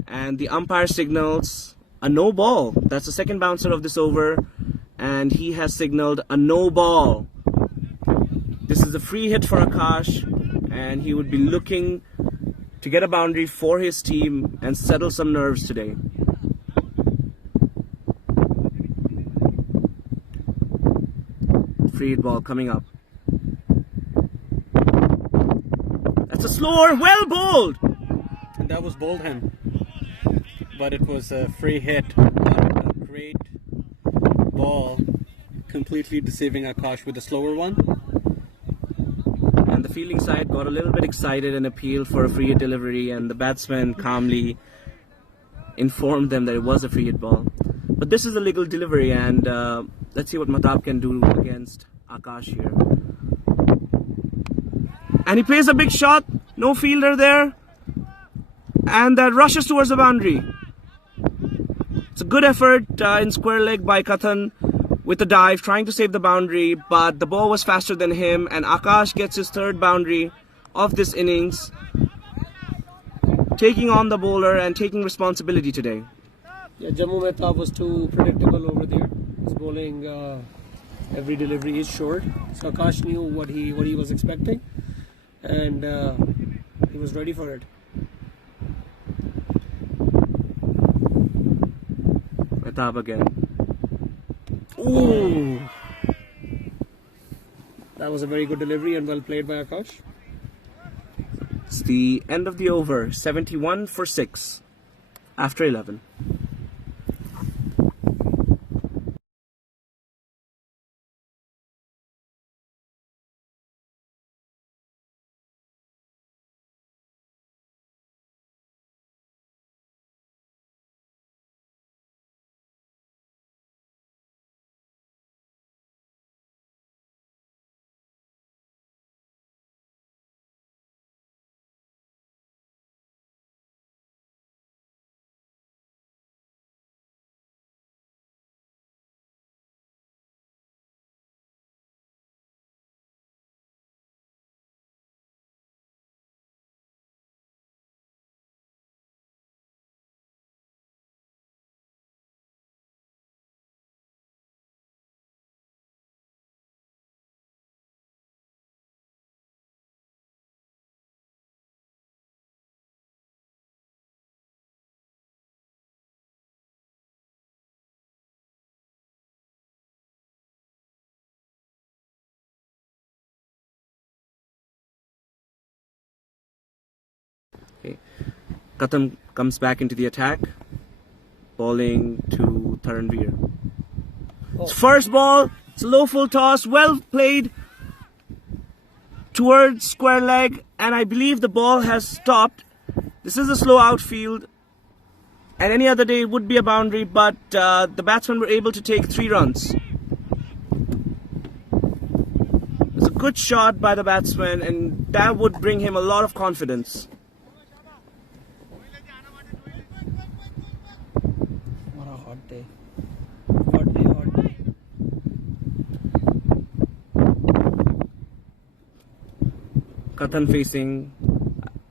And the umpire signals a no ball. That's the second bouncer of this over. And he has signaled a no ball. This is a free hit for Akash, and he would be looking to get a boundary for his team and settle some nerves today. Free hit ball coming up. That's a slower, well bowled. And that was Boldham. But it was a free hit. A great ball, completely deceiving Akash with a slower one. And the fielding side got a little bit excited and appealed for a free hit delivery, and the batsman calmly informed them that it was a free hit ball. But this is a legal delivery, and let's see what Mehtab can do against Akash here. And he plays a big shot, no fielder there, and that rushes towards the boundary. It's a good effort in square leg by Kathan with the dive, trying to save the boundary, but the ball was faster than him, and Akash gets his 3rd boundary of this innings, taking on the bowler and taking responsibility today. Yeah, Jammu Mehtab was too predictable over there. His bowling, every delivery is short. So Akash knew what he was expecting, and he was ready for it. Mehtab again. Ooh! That was a very good delivery and well played by Akash. It's the end of the over, 71 for 6. after 11. Okay. Qatar comes back into the attack, bowling to Taranveer. It's first ball, it's a low full toss, well played towards square leg, and I believe the ball has stopped. This is a slow outfield, and any other day it would be a boundary, but the batsmen were able to take 3 runs. It's a good shot by the batsman, and that would bring him a lot of confidence. What a hot day. Hot day, hot day. Kathan facing,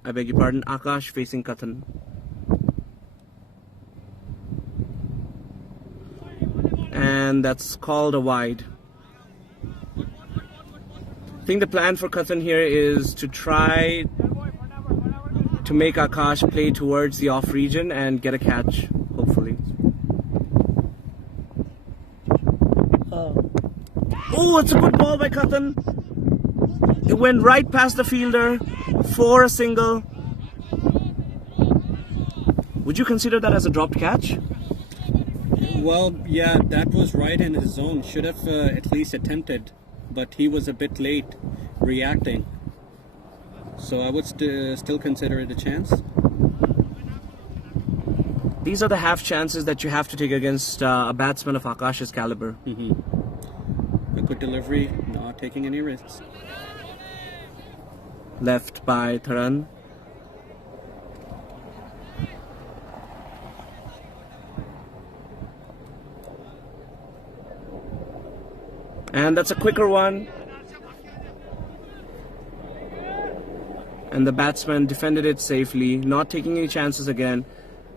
I beg your pardon, Akash facing Kathan. And that's called a wide. I think the plan for Kathan here is to try to make Akash play towards the off region and get a catch, hopefully. Oh, it's a good ball by Kathan. It went right past the fielder for a single. Would you consider that as a dropped catch? Well, yeah, that was right in his zone. Should have at least attempted, but he was a bit late reacting. So I would still consider it a chance. These are the half chances that you have to take against a batsman of Akash's caliber. A good delivery, not taking any risks. Left by Taran. And that's a quicker one. And the batsman defended it safely, not taking any chances again.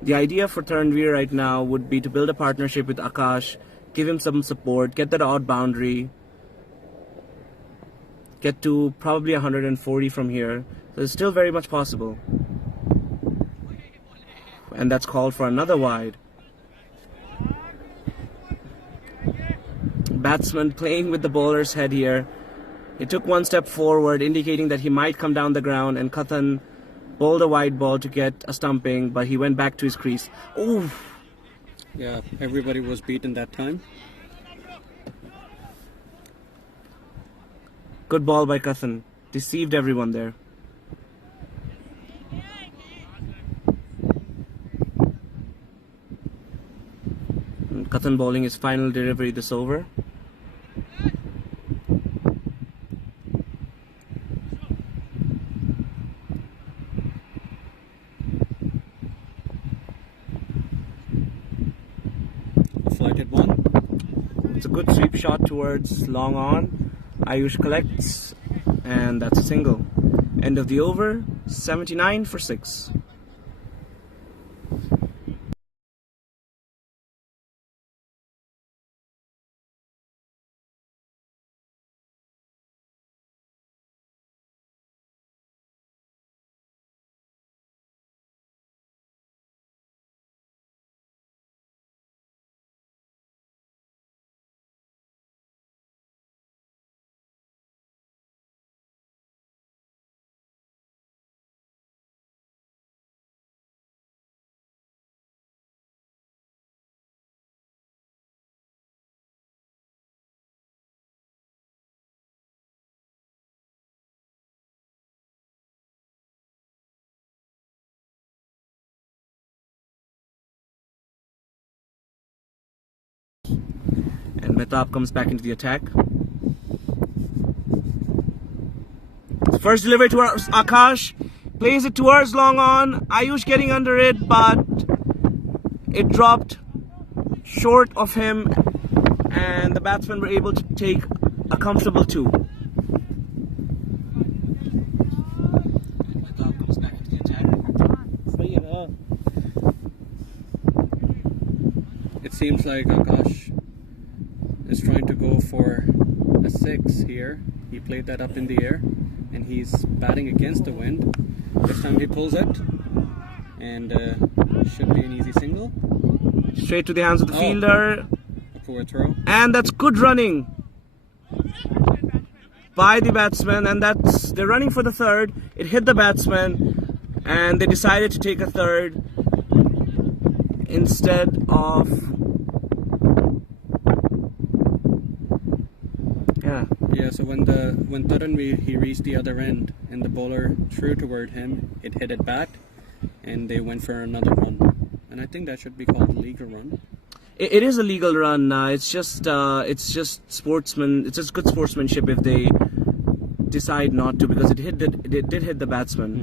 The idea for Taranveer right now would be to build a partnership with Akash, give him some support, get that odd boundary, get to probably 140 from here. So it's still very much possible. And that's called for another wide. Batsman playing with the bowler's head here. He took one step forward, indicating that he might come down the ground, and Kathan bowled a wide ball to get a stumping, but he went back to his crease. Ooh! Yeah, everybody was beaten that time. Good ball by Kathan. Deceived everyone there. And Kathan bowling his final delivery this over. Flighted one. It's a good sweep shot towards long on. Ayush collects, and that's a single. End of the over, 79 for 6. And Mehtab comes back into the attack. First delivery towards Akash. Plays it towards long on. Ayush getting under it, but it dropped short of him. And the batsmen were able to take a comfortable 2. Mehtab comes back into the attack. It seems like Akash is trying to go for a 6 here. He played that up in the air and he's batting against the wind. This time he pulls it and should be an easy single. Straight to the hands of the fielder. For a throw. And that's good running by the batsman, and they're running for the third. It hit the batsman and they decided to take a third instead of so when Taranveer he reached the other end and the bowler threw toward him, it hit it back and they went for another run, and I think that should be called a legal run. It is a legal run. It's just sportsman. It's just good sportsmanship if they decide not to, because it did hit the batsman,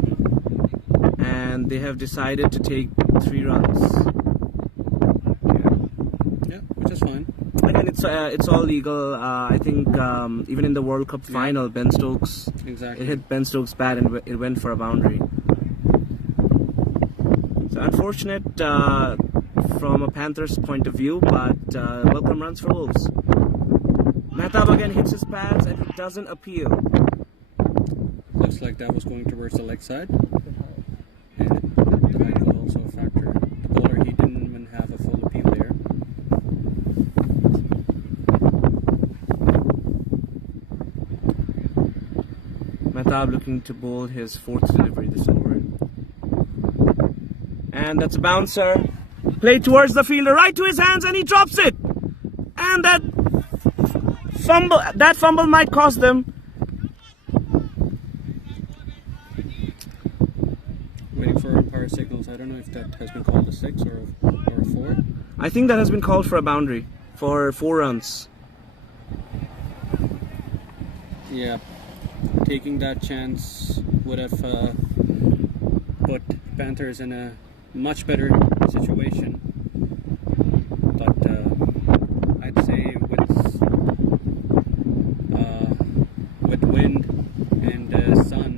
and they have decided to take 3 runs. Yeah, which is fine. Again, it's all legal. I think even in the World Cup final, Ben Stokes, exactly, it hit Ben Stokes' bat and it went for a boundary. So unfortunate from a Panthers point of view, but welcome runs for Wolves. Mehtab again hits his pads and he doesn't appeal. Looks like that was going towards the leg side. And the height was also a factor. The bowler, he didn't even have a full appeal there. Mehtab looking to bowl his 4th delivery this over. And that's a bouncer. Played towards the fielder, right to his hands, and he drops it. And that fumble might cost them. Waiting for umpire signals. I don't know if that has been called a 6 or a 4. I think that has been called for a boundary for 4 runs. Yeah, taking that chance would have put Panthers in a much better situation, but I'd say with wind and sun,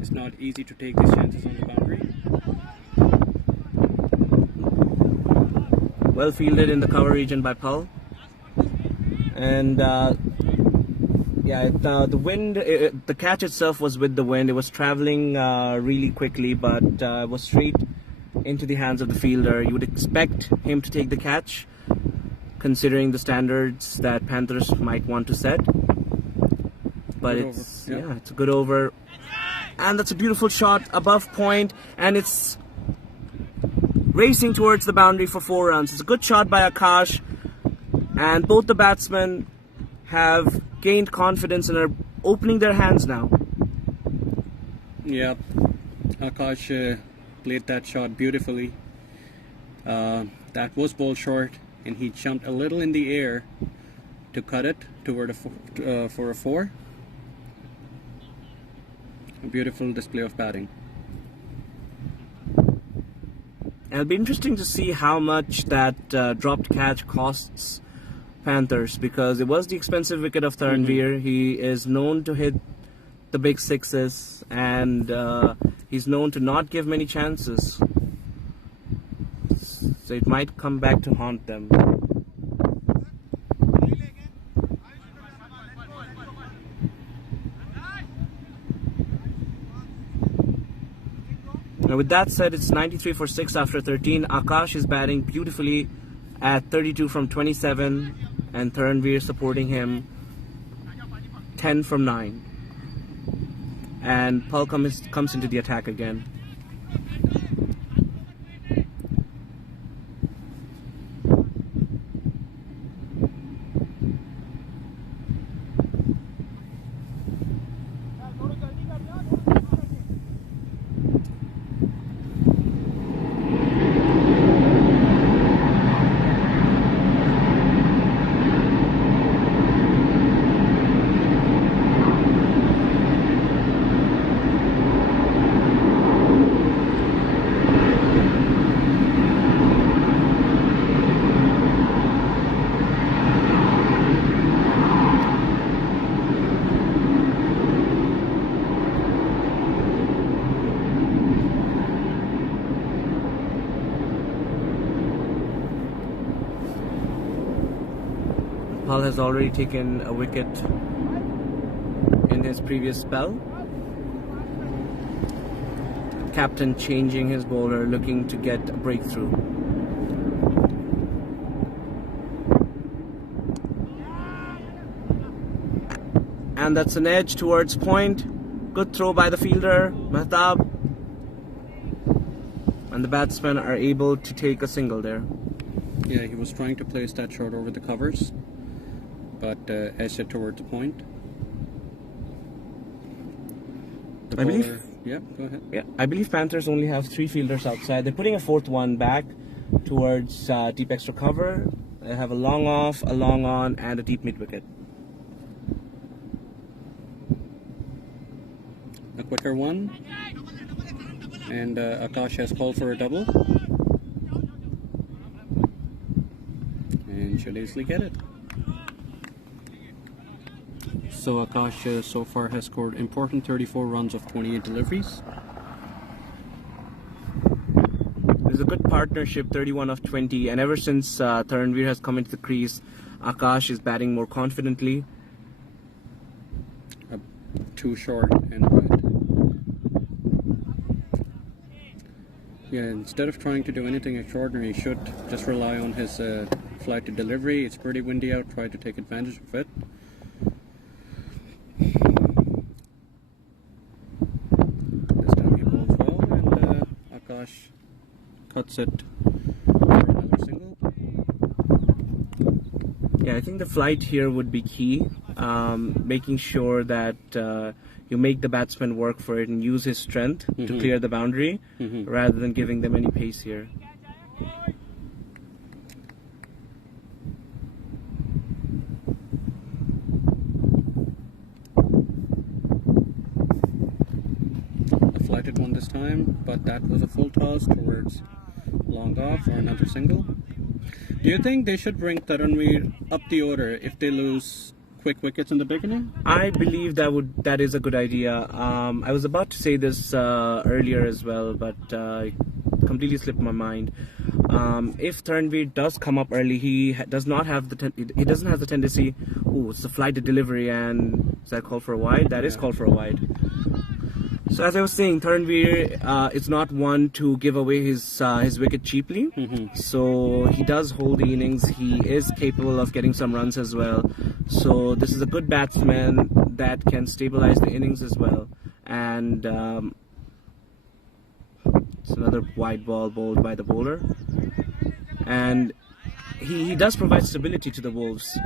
it's not easy to take these chances on the boundary. Well fielded in the cover region by Pal, and the wind, the catch itself was with the wind. It was traveling really quickly, but was straight into the hands of the fielder. You would expect him to take the catch, considering the standards that Panthers might want to set. But it's a good over, and that's a beautiful shot above point, and it's racing towards the boundary for 4 runs. It's a good shot by Akash, and both the batsmen have gained confidence and are opening their hands now. Yeah, Akash played that shot beautifully. That was ball short, and he jumped a little in the air to cut it toward for a 4. A beautiful display of batting. It'll be interesting to see how much that dropped catch costs Panthers, because it was the expensive wicket of Taranveer. He is known to hit the big 6s, and he's known to not give many chances. So it might come back to haunt them. Now with that said, it's 93 for 6 after 13. Akash is batting beautifully at 32 from 27, and Taranveer supporting him 10 from 9. And Pal comes into the attack again. Nepal has already taken a wicket in his previous spell. Captain changing his bowler, looking to get a breakthrough. And that's an edge towards point. Good throw by the fielder, Mehtab. And the batsmen are able to take a single there. Yeah, he was trying to place that shot over the covers, but edged it towards the point. I believe. Yeah, go ahead. Yeah, I believe Panthers only have 3 fielders outside. They're putting a 4th one back towards deep extra cover. They have a long off, a long on, and a deep mid wicket. A quicker one, and Akash has called for a double, and should easily get it. So Akash so far has scored important 34 runs of 28 deliveries. There's a good partnership, 31 of 20, and ever since Taranveer has come into the crease, Akash is batting more confidently. Too short and wide. Yeah, instead of trying to do anything extraordinary, he should just rely on his flight to delivery. It's pretty windy out, try to take advantage of it. This time he bowls well, and Akash cuts it for another single. Yeah, I think the flight here would be key, making sure that you make the batsman work for it and use his strength to clear the boundary rather than giving them any pace here. A flighted one this time, but that was a full toss towards long off for another single. Do you think they should bring Taranveer up the order if they lose quick wickets in the beginning? I believe that is a good idea. I was about to say this earlier as well, but completely slipped my mind. If Taranveer does come up early, he doesn't have the tendency. Oh, it's a flighted delivery, and is that called for a wide? That is called for a wide. So as I was saying, Taranveer is not one to give away his wicket cheaply. So he does hold the innings. He is capable of getting some runs as well. So this is a good batsman that can stabilize the innings as well. And it's another wide ball bowled by the bowler. And he does provide stability to the Wolves.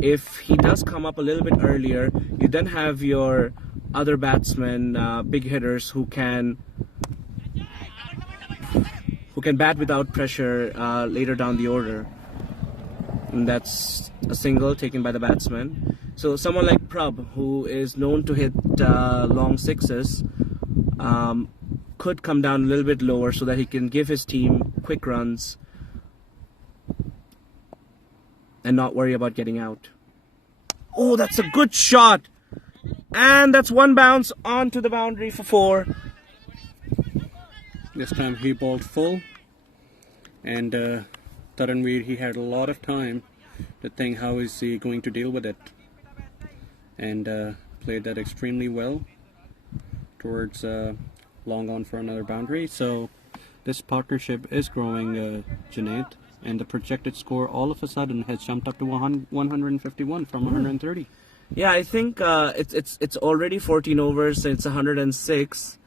If he does come up a little bit earlier, you then have your other batsmen, big hitters who can bat without pressure later down the order. And that's a single taken by the batsman. So someone like Prab, who is known to hit long sixes, could come down a little bit lower so that he can give his team quick runs and not worry about getting out. Oh, that's a good shot! And that's one bounce onto the boundary for 4. This time he bowled full, and Taranveer, he had a lot of time to think how is he going to deal with it, and played that extremely well towards long on for another boundary. So this partnership is growing, Junaid, and the projected score all of a sudden has jumped up to 151 from 130. Yeah, I think it's already 14 overs, and it's 106.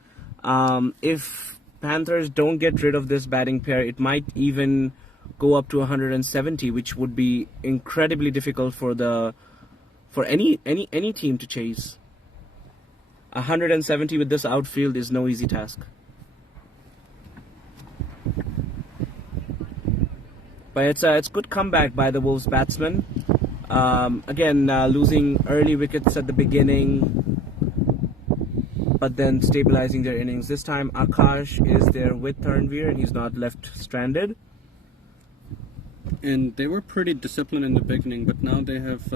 If Panthers don't get rid of this batting pair, it might even go up to 170, which would be incredibly difficult for any team to chase. 170 with this outfield is no easy task. But it's good comeback by the Wolves batsmen. Again, losing early wickets at the beginning, but then stabilizing their innings. This time Akash is there with Taranveer, and he's not left stranded. And they were pretty disciplined in the beginning, but now they have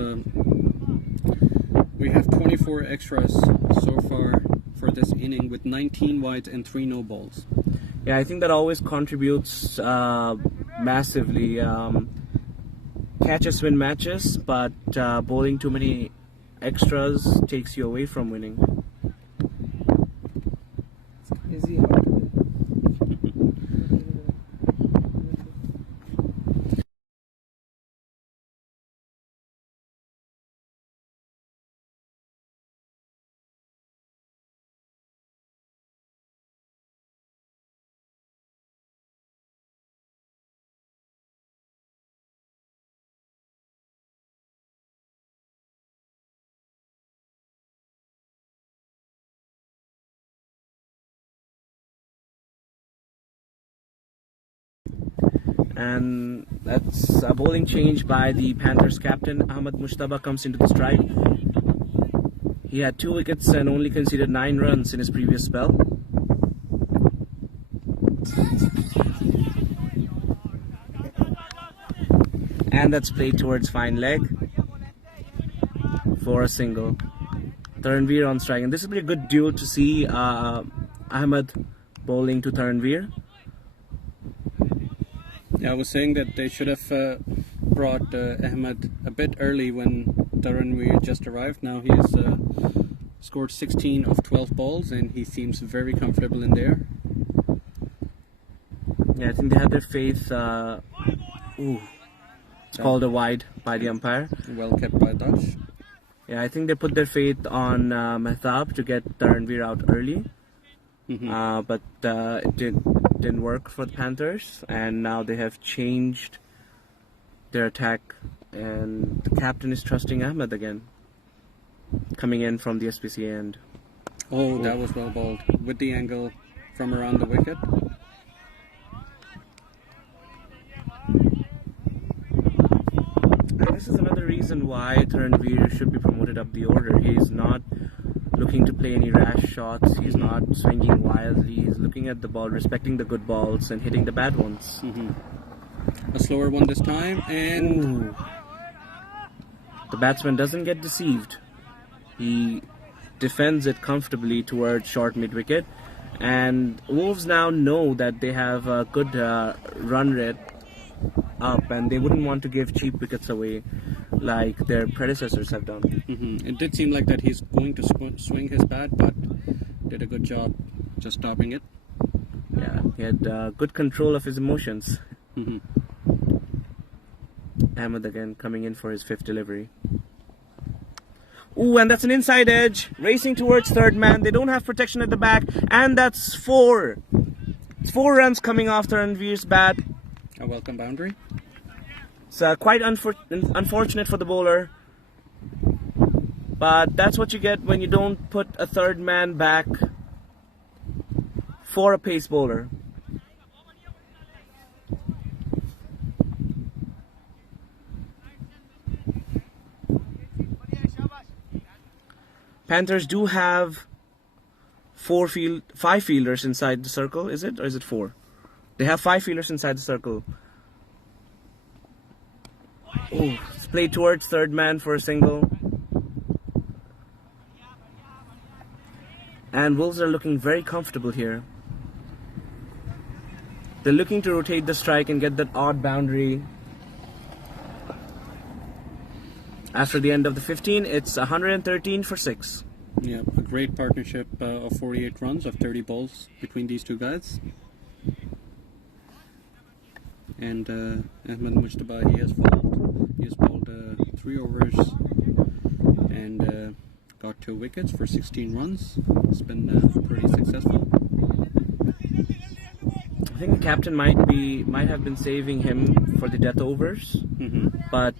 we have 24 extras so far for this inning, with 19 wides and 3 no balls. Yeah, I think that always contributes massively. Catches win matches, but bowling too many extras takes you away from winning. Is he hard to do? And that's a bowling change by the Panthers captain. Ahmad Mushtaba comes into the strike. He had 2 wickets and only conceded 9 runs in his previous spell. And that's played towards fine leg for a single. Taranveer on strike, and this will be a good duel to see. Ahmed bowling to Taranveer. Yeah, I was saying that they should have brought Ahmed a bit early when Taranveer just arrived. Now he has scored 16 of 12 balls and he seems very comfortable in there. Yeah, I think they had their faith. It's called a wide by the umpire. Well kept by Dutch. Yeah, I think they put their faith on Mehtab to get Taranveer out early. But it didn't work for the Panthers, and now they have changed their attack, and the captain is trusting Ahmed again, coming in from the SPCA end. Oh, that was well bowled with the angle from around the wicket. And this is another reason why Taranveer should be promoted up the order. He's not looking to play any rash shots, he's not swinging wildly, he's looking at the ball, respecting the good balls and hitting the bad ones. A slower one this time, and the batsman doesn't get deceived. He defends it comfortably towards short mid-wicket, and Wolves now know that they have a good run rate up, and they wouldn't want to give cheap wickets away like their predecessors have done. It did seem like that he's going to swing his bat, but did a good job just stopping it. Yeah, he had good control of his emotions. Ahmed again coming in for his 5th delivery. Ooh, and that's an inside edge, racing towards third man. They don't have protection at the back, and that's 4. It's 4 runs coming off Taranveer's bat. A welcome boundary. It's quite unfortunate for the bowler, but that's what you get when you don't put a third man back for a pace bowler. Panthers do have 5 fielders inside the circle, is it? Or is it 4? They have 5 fielders inside the circle. Oh, it's played towards third man for a single. And Wolves are looking very comfortable here. They're looking to rotate the strike and get that odd boundary. After the end of the 15, it's 113 for 6. Yeah, a great partnership of 48 runs of 30 balls between these two guys. And Ahmed Mushtaba, he has bowled 3 overs and got 2 wickets for 16 runs. It's been pretty successful. I think the captain might have been saving him for the death overs, but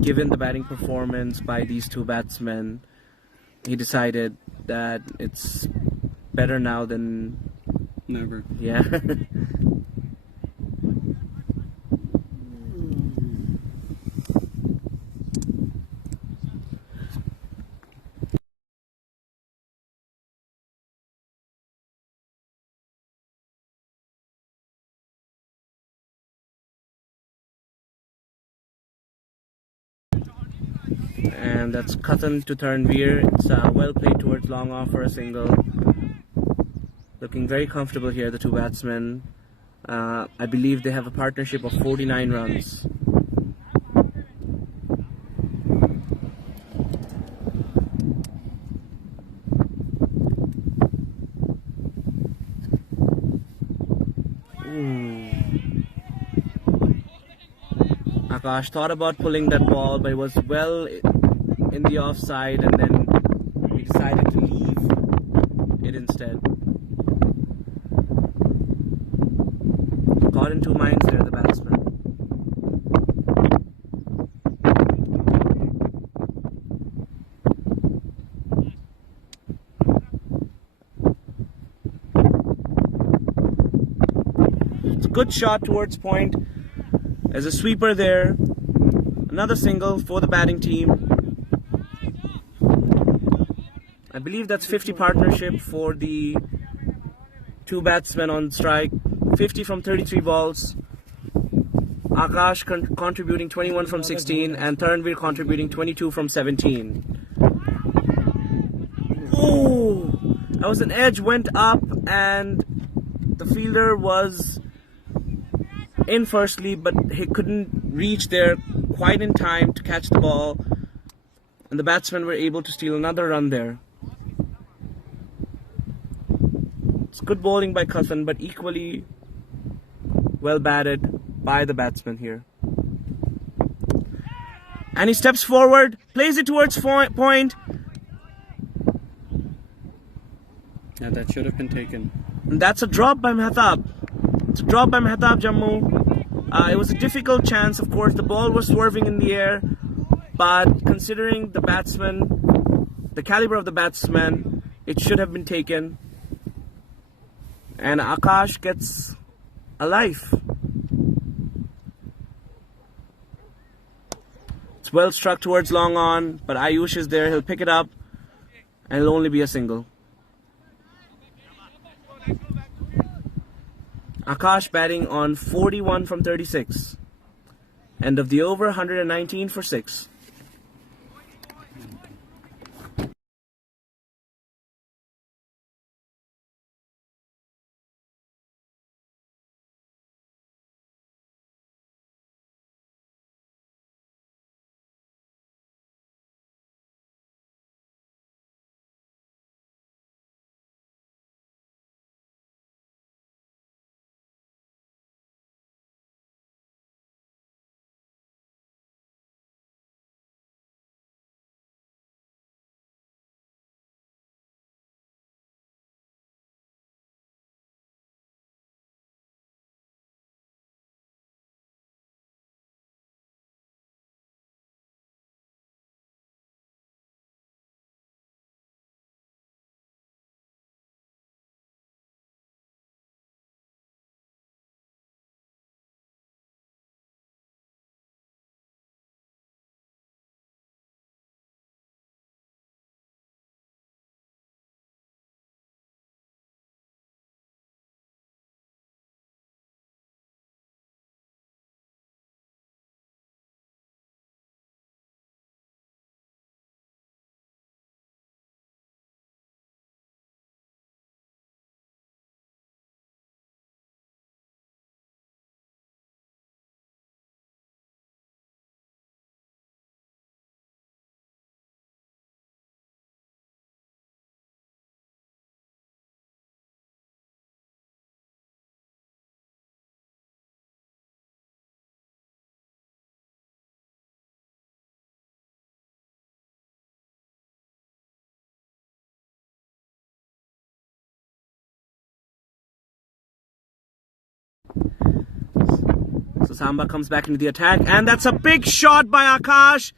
given the batting performance by these 2 batsmen, he decided that it's better now than never. Yeah. And that's Katan to Taranveer. It's well played towards long off for a single. Looking very comfortable here, the 2 batsmen. I believe they have a partnership of 49 runs. Akash thought about pulling that ball, but it was well in the offside, and then he decided to leave it instead. Caught in two minds there, the batsman. It's a good shot towards point. There's a sweeper there. Another single for the batting team. I believe that's 50 partnership for the two batsmen on strike. 50 from 33 balls. Akash contributing 21 from 16 and Taranveer contributing 22 from 17. Oh! That was an edge, went up, and the fielder was in firstly, but he couldn't reach there quite in time to catch the ball, and the batsmen were able to steal another run there. It's good bowling by Kathan, but equally well batted by the batsman here. And he steps forward, plays it towards point. Yeah, that should have been taken. And that's a drop by Mehtab. It's a drop by Mehtab Jammu. It was a difficult chance, of course. The ball was swerving in the air, but considering the batsman, the caliber of the batsman, it should have been taken. And Akash gets a life. It's well struck towards long on, but Ayush is there. He'll pick it up, and it'll only be a single. Akash batting on 41 from 36. End of the over, 119 for 6. So Samba comes back into the attack, and that's a big shot by Akash,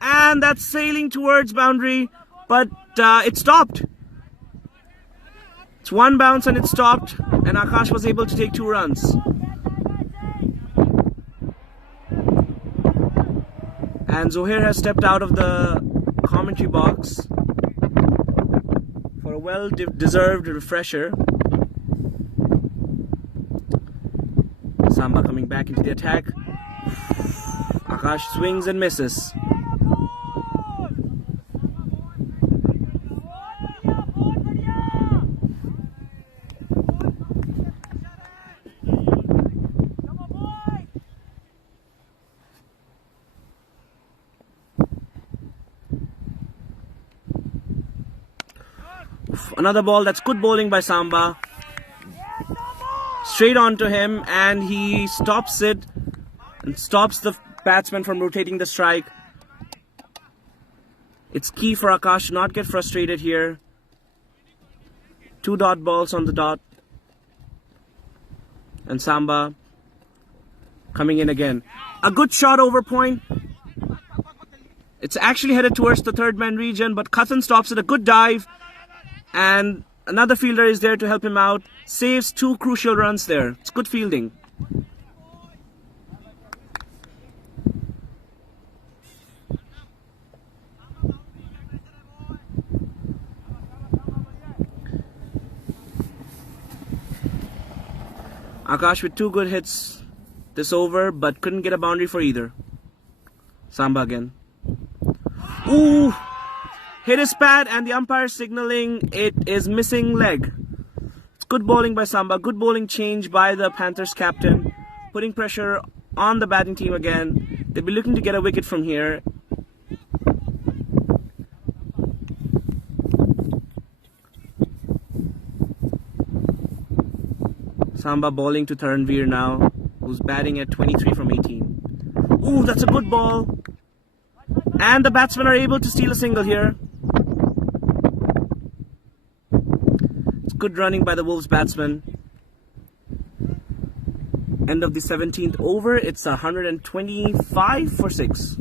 and that's sailing towards boundary, but it stopped. It's one bounce and it stopped, and Akash was able to take 2 runs. And Zohair has stepped out of the commentary box for a well-deserved refresher. Samba coming back into the attack. Akash swings and misses. Another ball, that's good bowling by Samba. Straight onto him, and he stops it and stops the batsman from rotating the strike. It's key for Akash to not get frustrated here. 2 dot balls on the dot. And Samba coming in again. A good shot over point. It's actually headed towards the third man region, but Kathan stops it. A good dive. And another fielder is there to help him out. Saves 2 crucial runs there. It's good fielding. Akash with 2 good hits this over, but couldn't get a boundary for either. Samba again. Ooh! Hit his pad and the umpire signaling it is missing leg. It's good bowling by Samba. Good bowling change by the Panthers captain. Putting pressure on the batting team again. They'll be looking to get a wicket from here. Samba bowling to Taranveer now, who's batting at 23 from 18. Ooh, that's a good ball. And the batsmen are able to steal a single here. It's good running by the Wolves batsman. End of the 17th over. It's 125 for 6.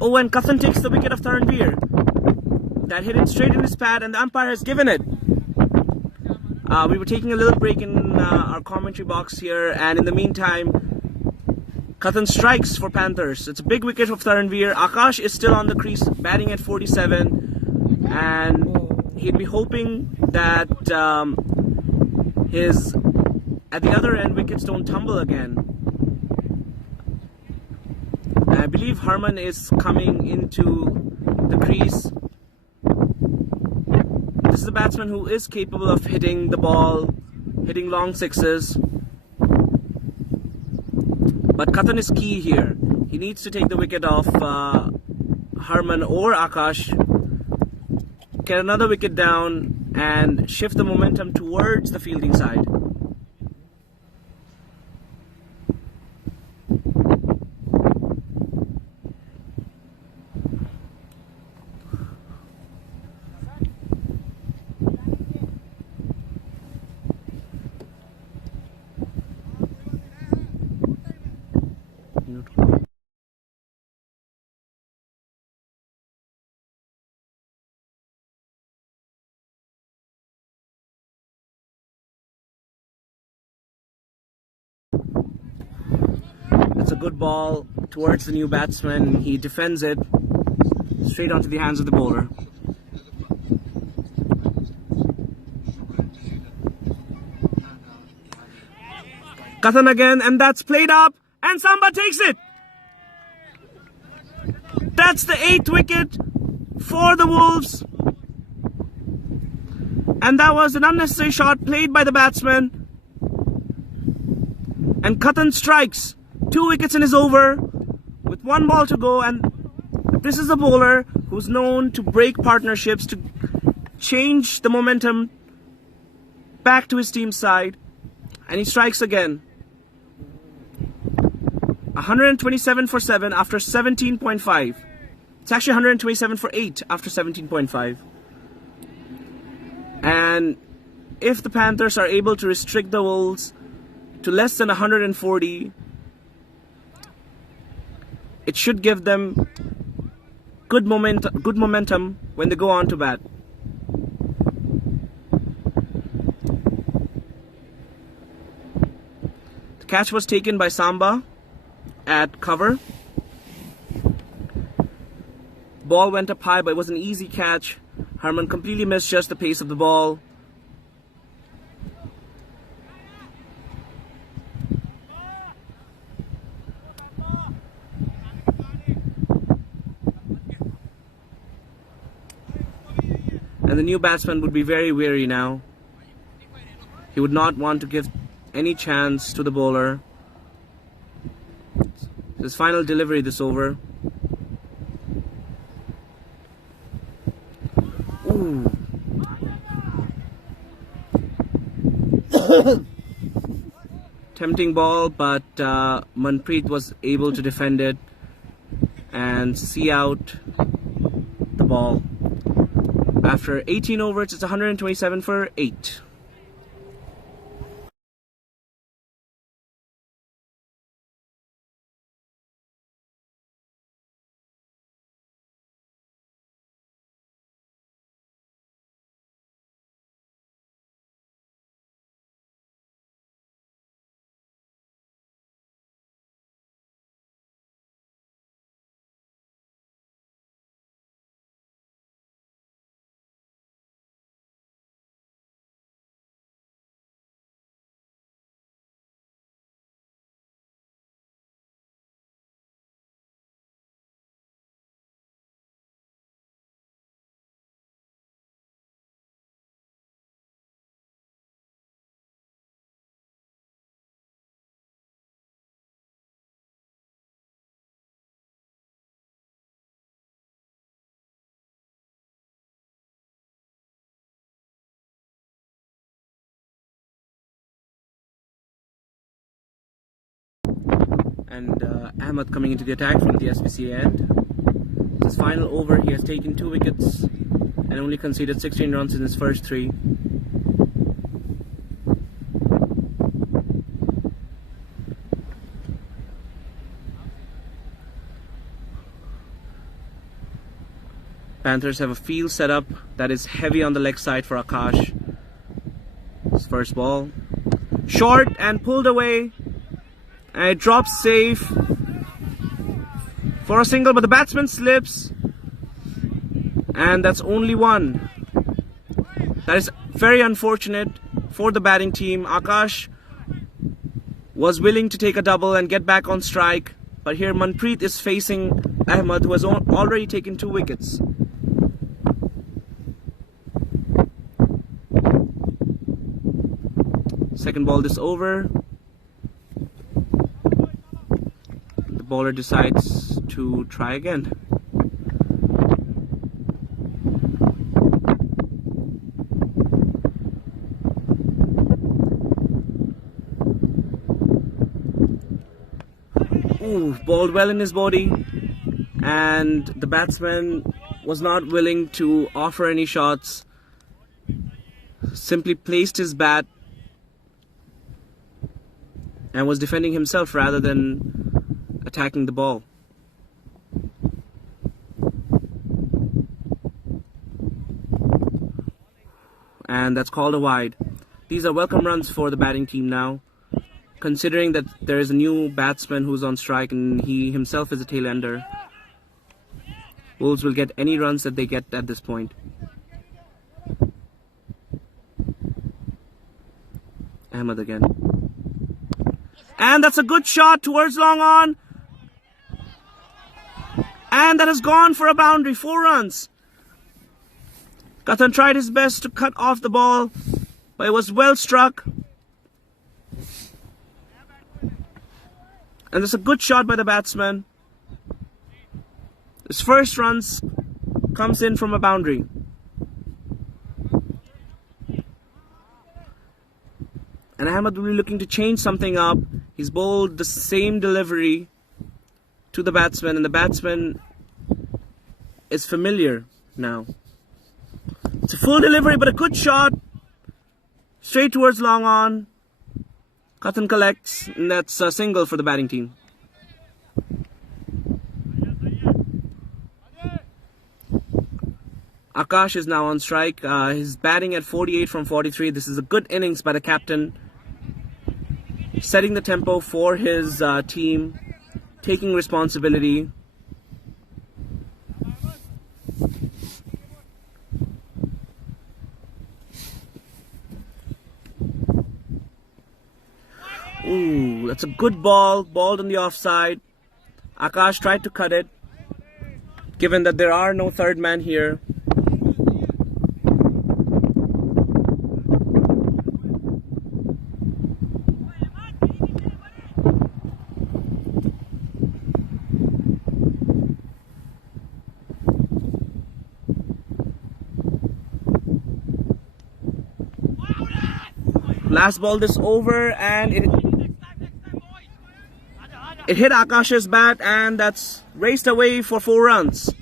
Oh, and Kathan takes the wicket of Taranveer. That hit it straight in his pad, and the umpire has given it. We were taking a little break in our commentary box here, and in the meantime, Kathan strikes for Panthers. It's a big wicket of Taranveer. Akash is still on the crease, batting at 47, and he'd be hoping that his at the other end wickets don't tumble again. I believe Harman is coming into the crease. This is a batsman who is capable of hitting the ball, hitting long sixes. But Kathan is key here. He needs to take the wicket off Harman or Akash, get another wicket down, and shift the momentum towards the fielding side. It's a good ball towards the new batsman. He defends it. straight onto the hands of the bowler. Kathan again, and that's played up, and Samba takes it. That's the 8th wicket for the Wolves. And that was an unnecessary shot played by the batsman. And Kathan strikes 2 wickets in his over with 1 ball to go, and this is a bowler who's known to break partnerships, to change the momentum back to his team's side, and he strikes again. 127 for 7 after 17.5. It's actually 127 for 8 after 17.5. And if the Panthers are able to restrict the Wolves to less than 140, it should give them good momentum when they go on to bat. The catch was taken by Samba at cover. Ball went up high, but it was an easy catch. Harman completely misjudged the pace of the ball. And the new batsman would be very wary now. He would not want to give any chance to the bowler. His final delivery this over. Ooh. Tempting ball, but Manpreet was able to defend it and see out the ball. After 18 overs, it's 127 for 8. And Ahmed coming into the attack from the SPCA end. His final over, he has taken 2 wickets and only conceded 16 runs in his first 3. Panthers have a field setup that is heavy on the leg side for Akash. His first ball. Short and pulled away. And it drops safe for a single, but the batsman slips. And that's only 1. That is very unfortunate for the batting team. Akash was willing to take a double and get back on strike. But here Manpreet is facing Ahmed, who has already taken 2 wickets. Second ball this over. The bowler decides to try again. Ooh, balled well in his body, and the batsman was not willing to offer any shots. Simply placed his bat and was defending himself rather than attacking the ball. And that's called a wide. These are welcome runs for the batting team now, considering that there is a new batsman who's on strike and he himself is a tail ender. Wolves will get any runs that they get at this point. Ahmed again. And that's a good shot towards long on. And that has gone for a boundary. 4 runs. Kathan tried his best to cut off the ball, but it was well struck. And there's a good shot by the batsman. His first runs comes in from a boundary. And Ahmed will be looking to change something up. He's bowled the same delivery to the batsman, and the batsman is familiar now. It's a full delivery, but a good shot. Straight towards long on. Kathan collects, and that's a single for the batting team. Akash is now on strike. He's batting at 48 from 43. This is a good innings by the captain. Setting the tempo for his team. Taking responsibility. Ooh, that's a good ball. Balled on the offside. Akash tried to cut it. Given that there are no third man here. Last ball this over, and it hit Akash's bat, and that's raced away for 4 runs.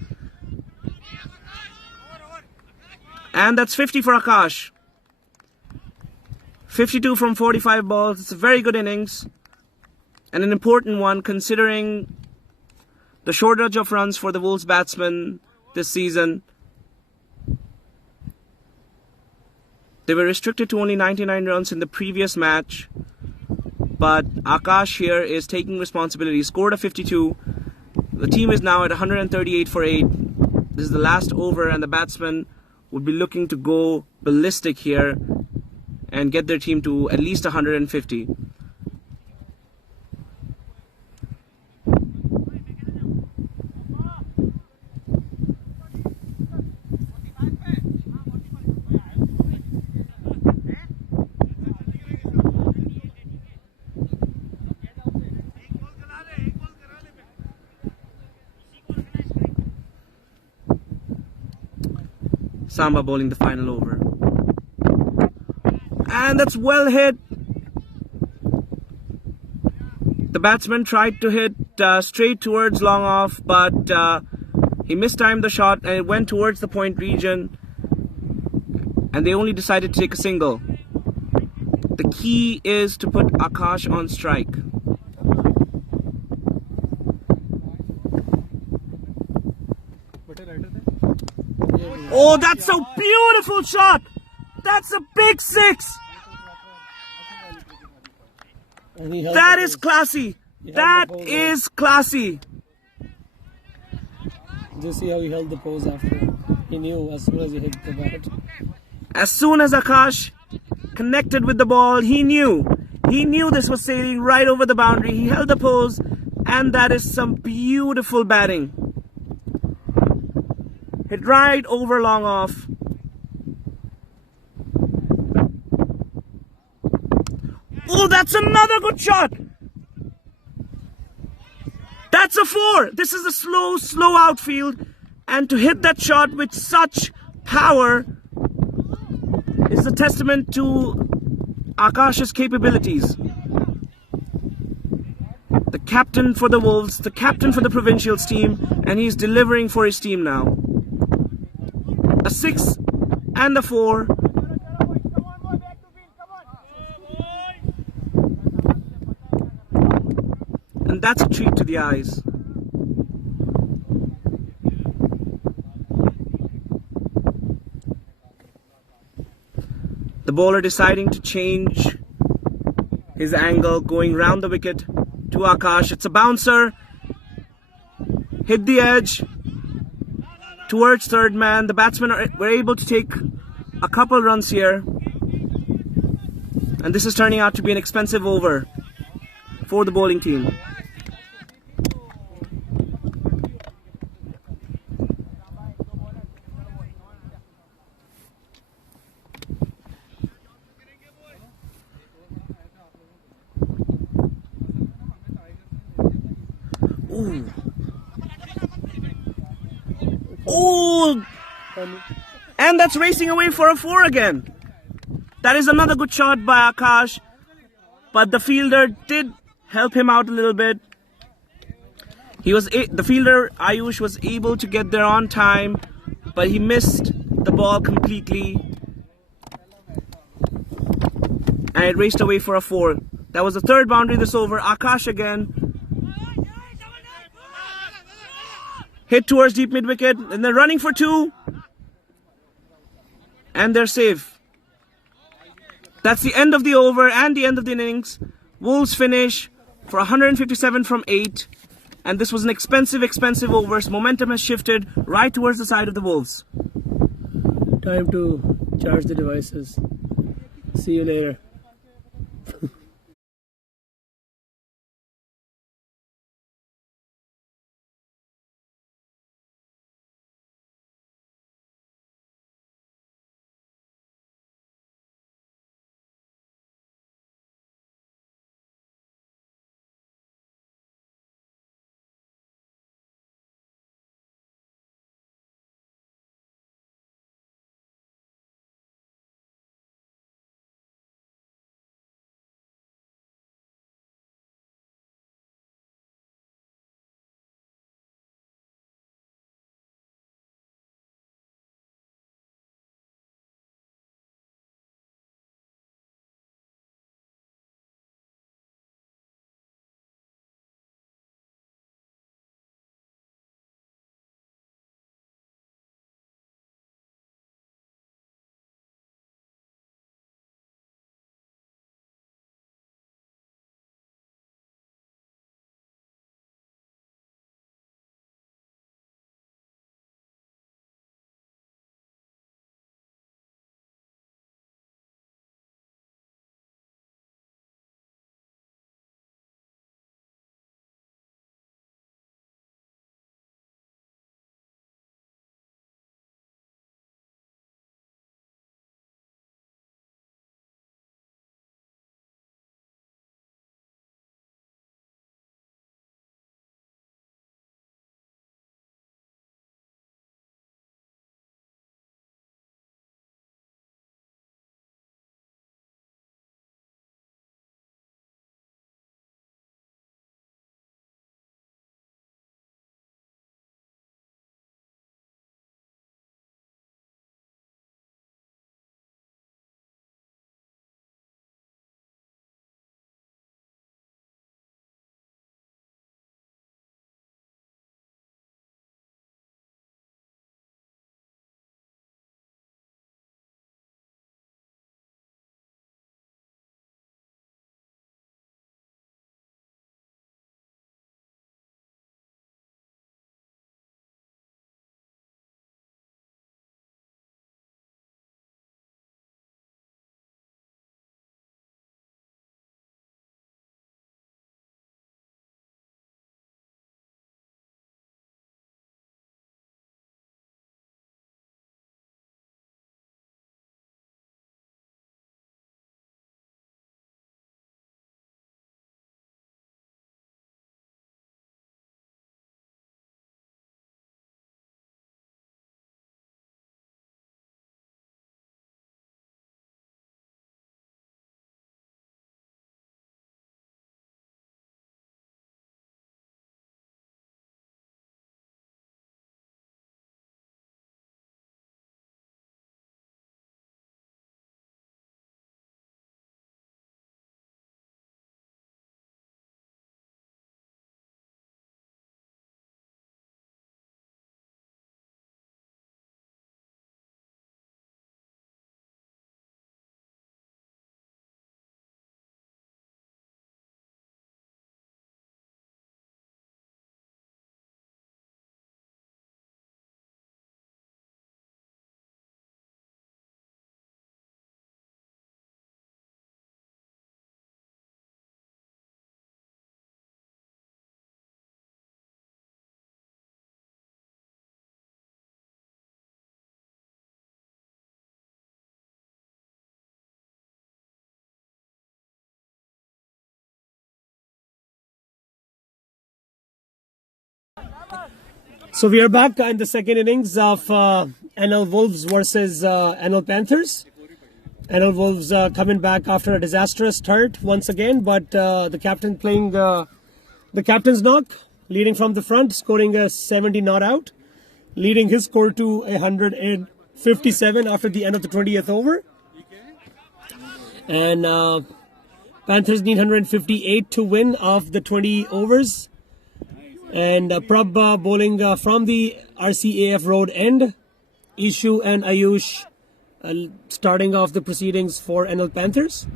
And that's 50 for Akash. 52 from 45 balls. It's a very good innings. And an important one considering the shortage of runs for the Wolves batsmen this season. They were restricted to only 99 runs in the previous match. But Akash here is taking responsibility. He scored a 52. The team is now at 138 for 8. This is the last over, and the batsmen would be looking to go ballistic here and get their team to at least 150. Samba bowling the final over. And that's well hit. The batsman tried to hit straight towards long off, but he mistimed the shot and it went towards the point region. And they only decided to take a single. The key is to put Akash on strike. Oh, that's a beautiful shot! That's a big 6! That is classy! That is classy! Just see how he held the pose after. He knew as soon as he hit the bat. As soon as Akash connected with the ball, he knew. He knew this was sailing right over the boundary. He held the pose, and that is some beautiful batting. Hit right over long off. Oh, that's another good shot. That's a 4. This is a slow outfield. And to hit that shot with such power is a testament to Akash's capabilities. The captain for the Wolves, the captain for the Provincials team, and he's delivering for his team now. A 6 and a 4. And that's a treat to the eyes. The bowler deciding to change his angle, going round the wicket to Akash. It's a bouncer. Hit the edge. towards third man. The batsmen were able to take a couple runs here. And this is turning out to be an expensive over for the bowling team. Ooh. Oh! And that's racing away for a 4 again. That is another good shot by Akash. But the fielder did help him out a little bit. The fielder, Ayush, was able to get there on time, but he missed the ball completely. And it raced away for a 4. That was the third boundary this over. Akash again. Hit towards deep mid wicket, and they're running for 2. And they're safe. That's the end of the over and the end of the innings. Wolves finish for 157 from 8. And this was an expensive over. So momentum has shifted right towards the side of the Wolves. Time to charge the devices. See you later. So we are back in the second innings of NL Wolves versus NL Panthers. NL Wolves coming back after a disastrous start once again, but the captain playing the captain's knock, leading from the front, scoring a 70 not out, leading his score to 157 after the end of the 20th over. And Panthers need 158 to win of the 20 overs. And Prab bowling from the RCAF road end. Ishu and Ayush starting off the proceedings for NL Panthers.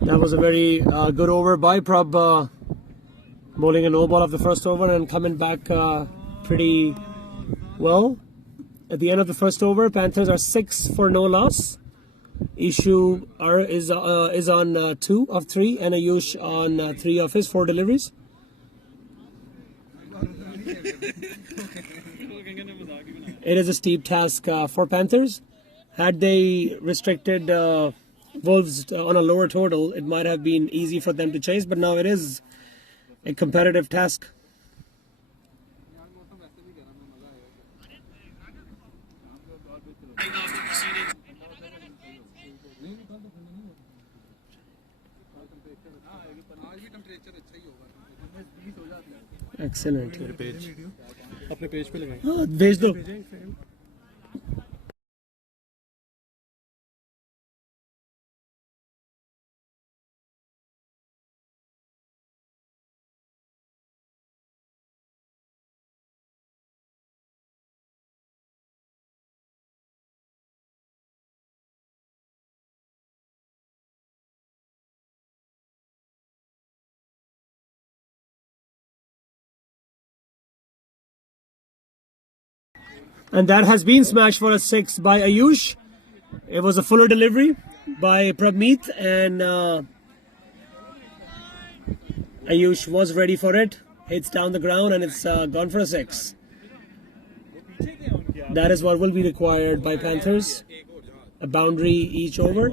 That was a very good over by Prab, bowling a low ball of the first over and coming back pretty well. At the end of the first over, Panthers are 6 for no loss. Ishu is on 2 of 3 and Ayush on 3 of his 4 deliveries. It is a steep task for Panthers. Had they restricted Wolves on a lower total, it might have been easy for them to chase, but now it is a competitive task. Excellent. अपने page पे लगाएं। हाँ, भेज दो। And that has been smashed for a 6 by Ayush. It was a fuller delivery by Prabmeet, and Ayush was ready for it. Hits down the ground and it's gone for a 6. That is what will be required by Panthers. A boundary each over.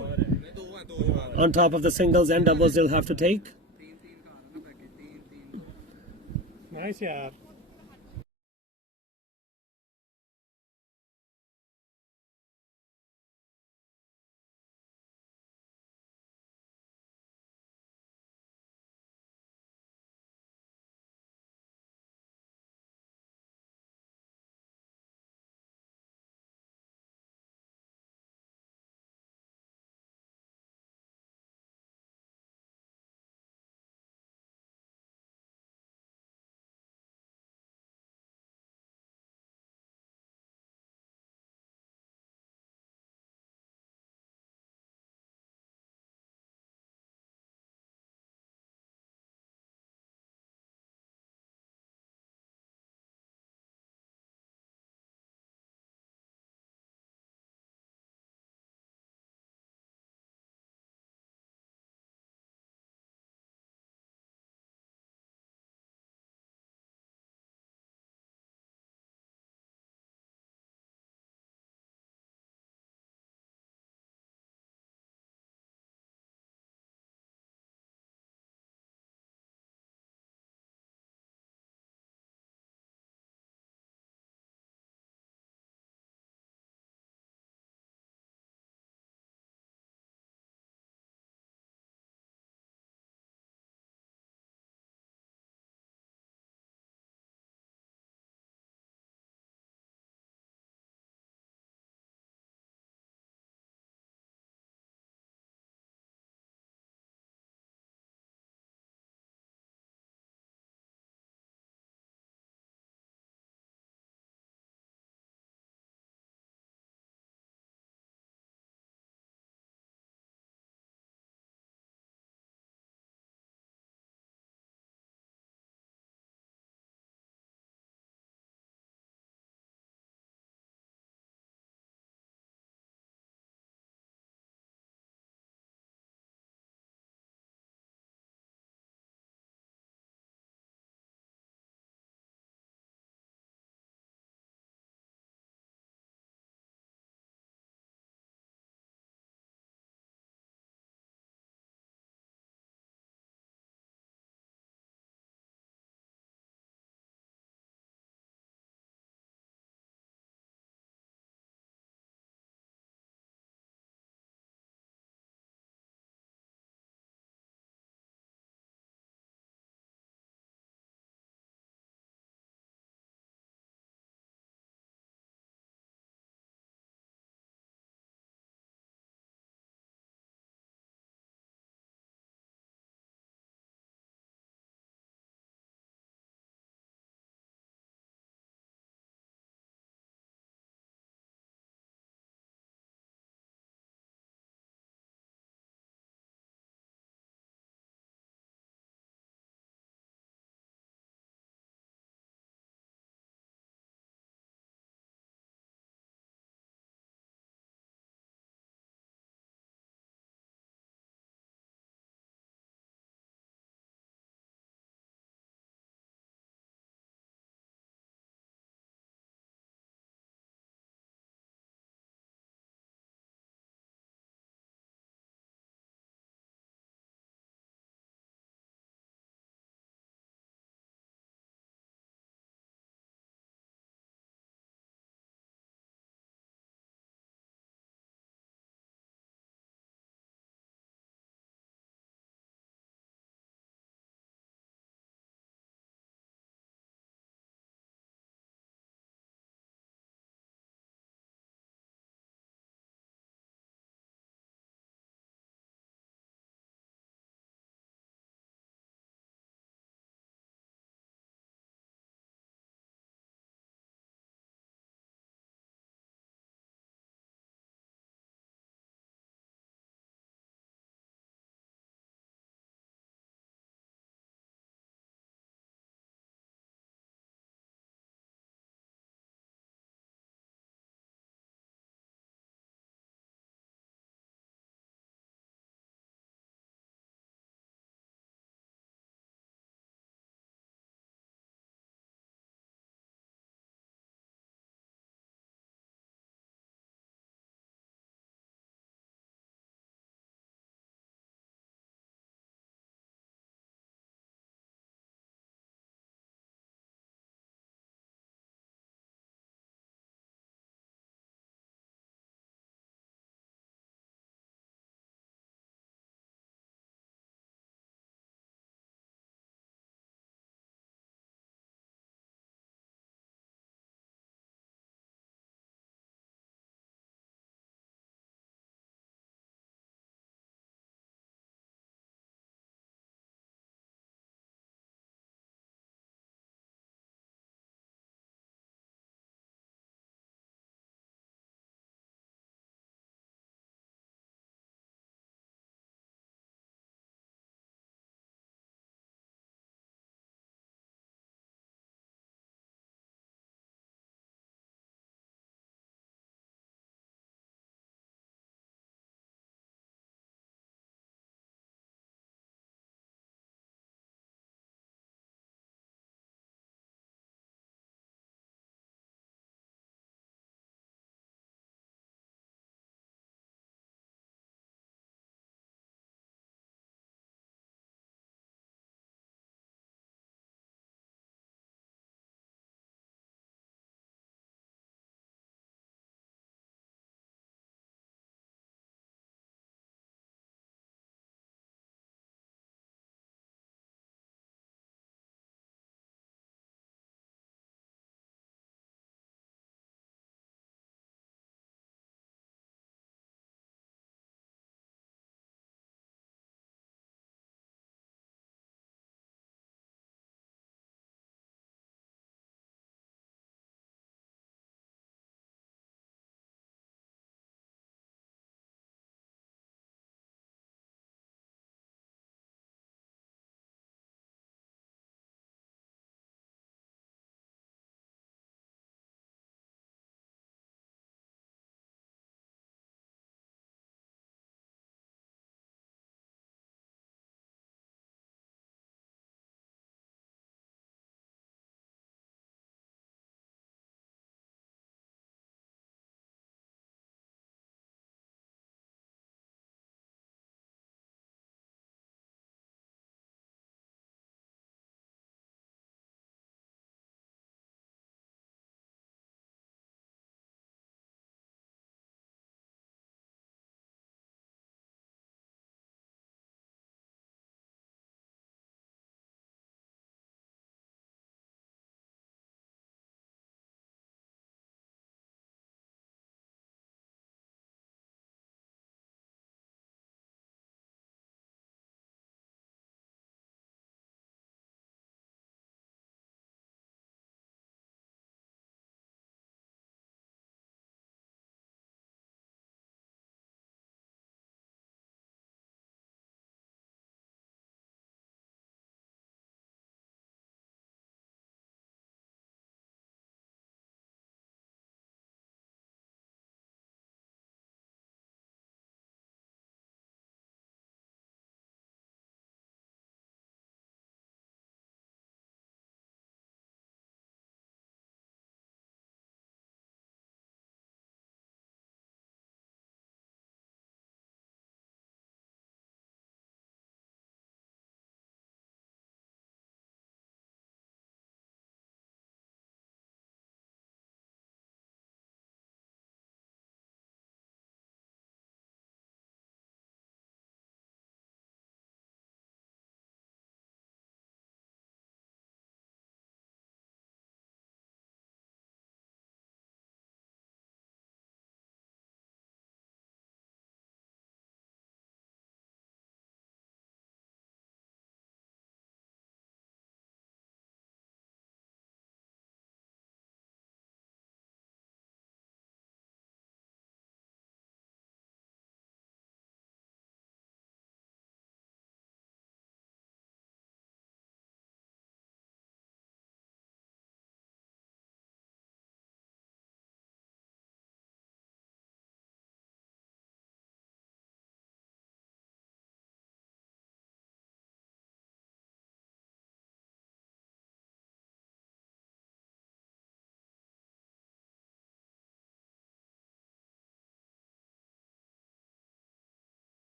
On top of the singles and doubles they'll have to take. Nice, yeah.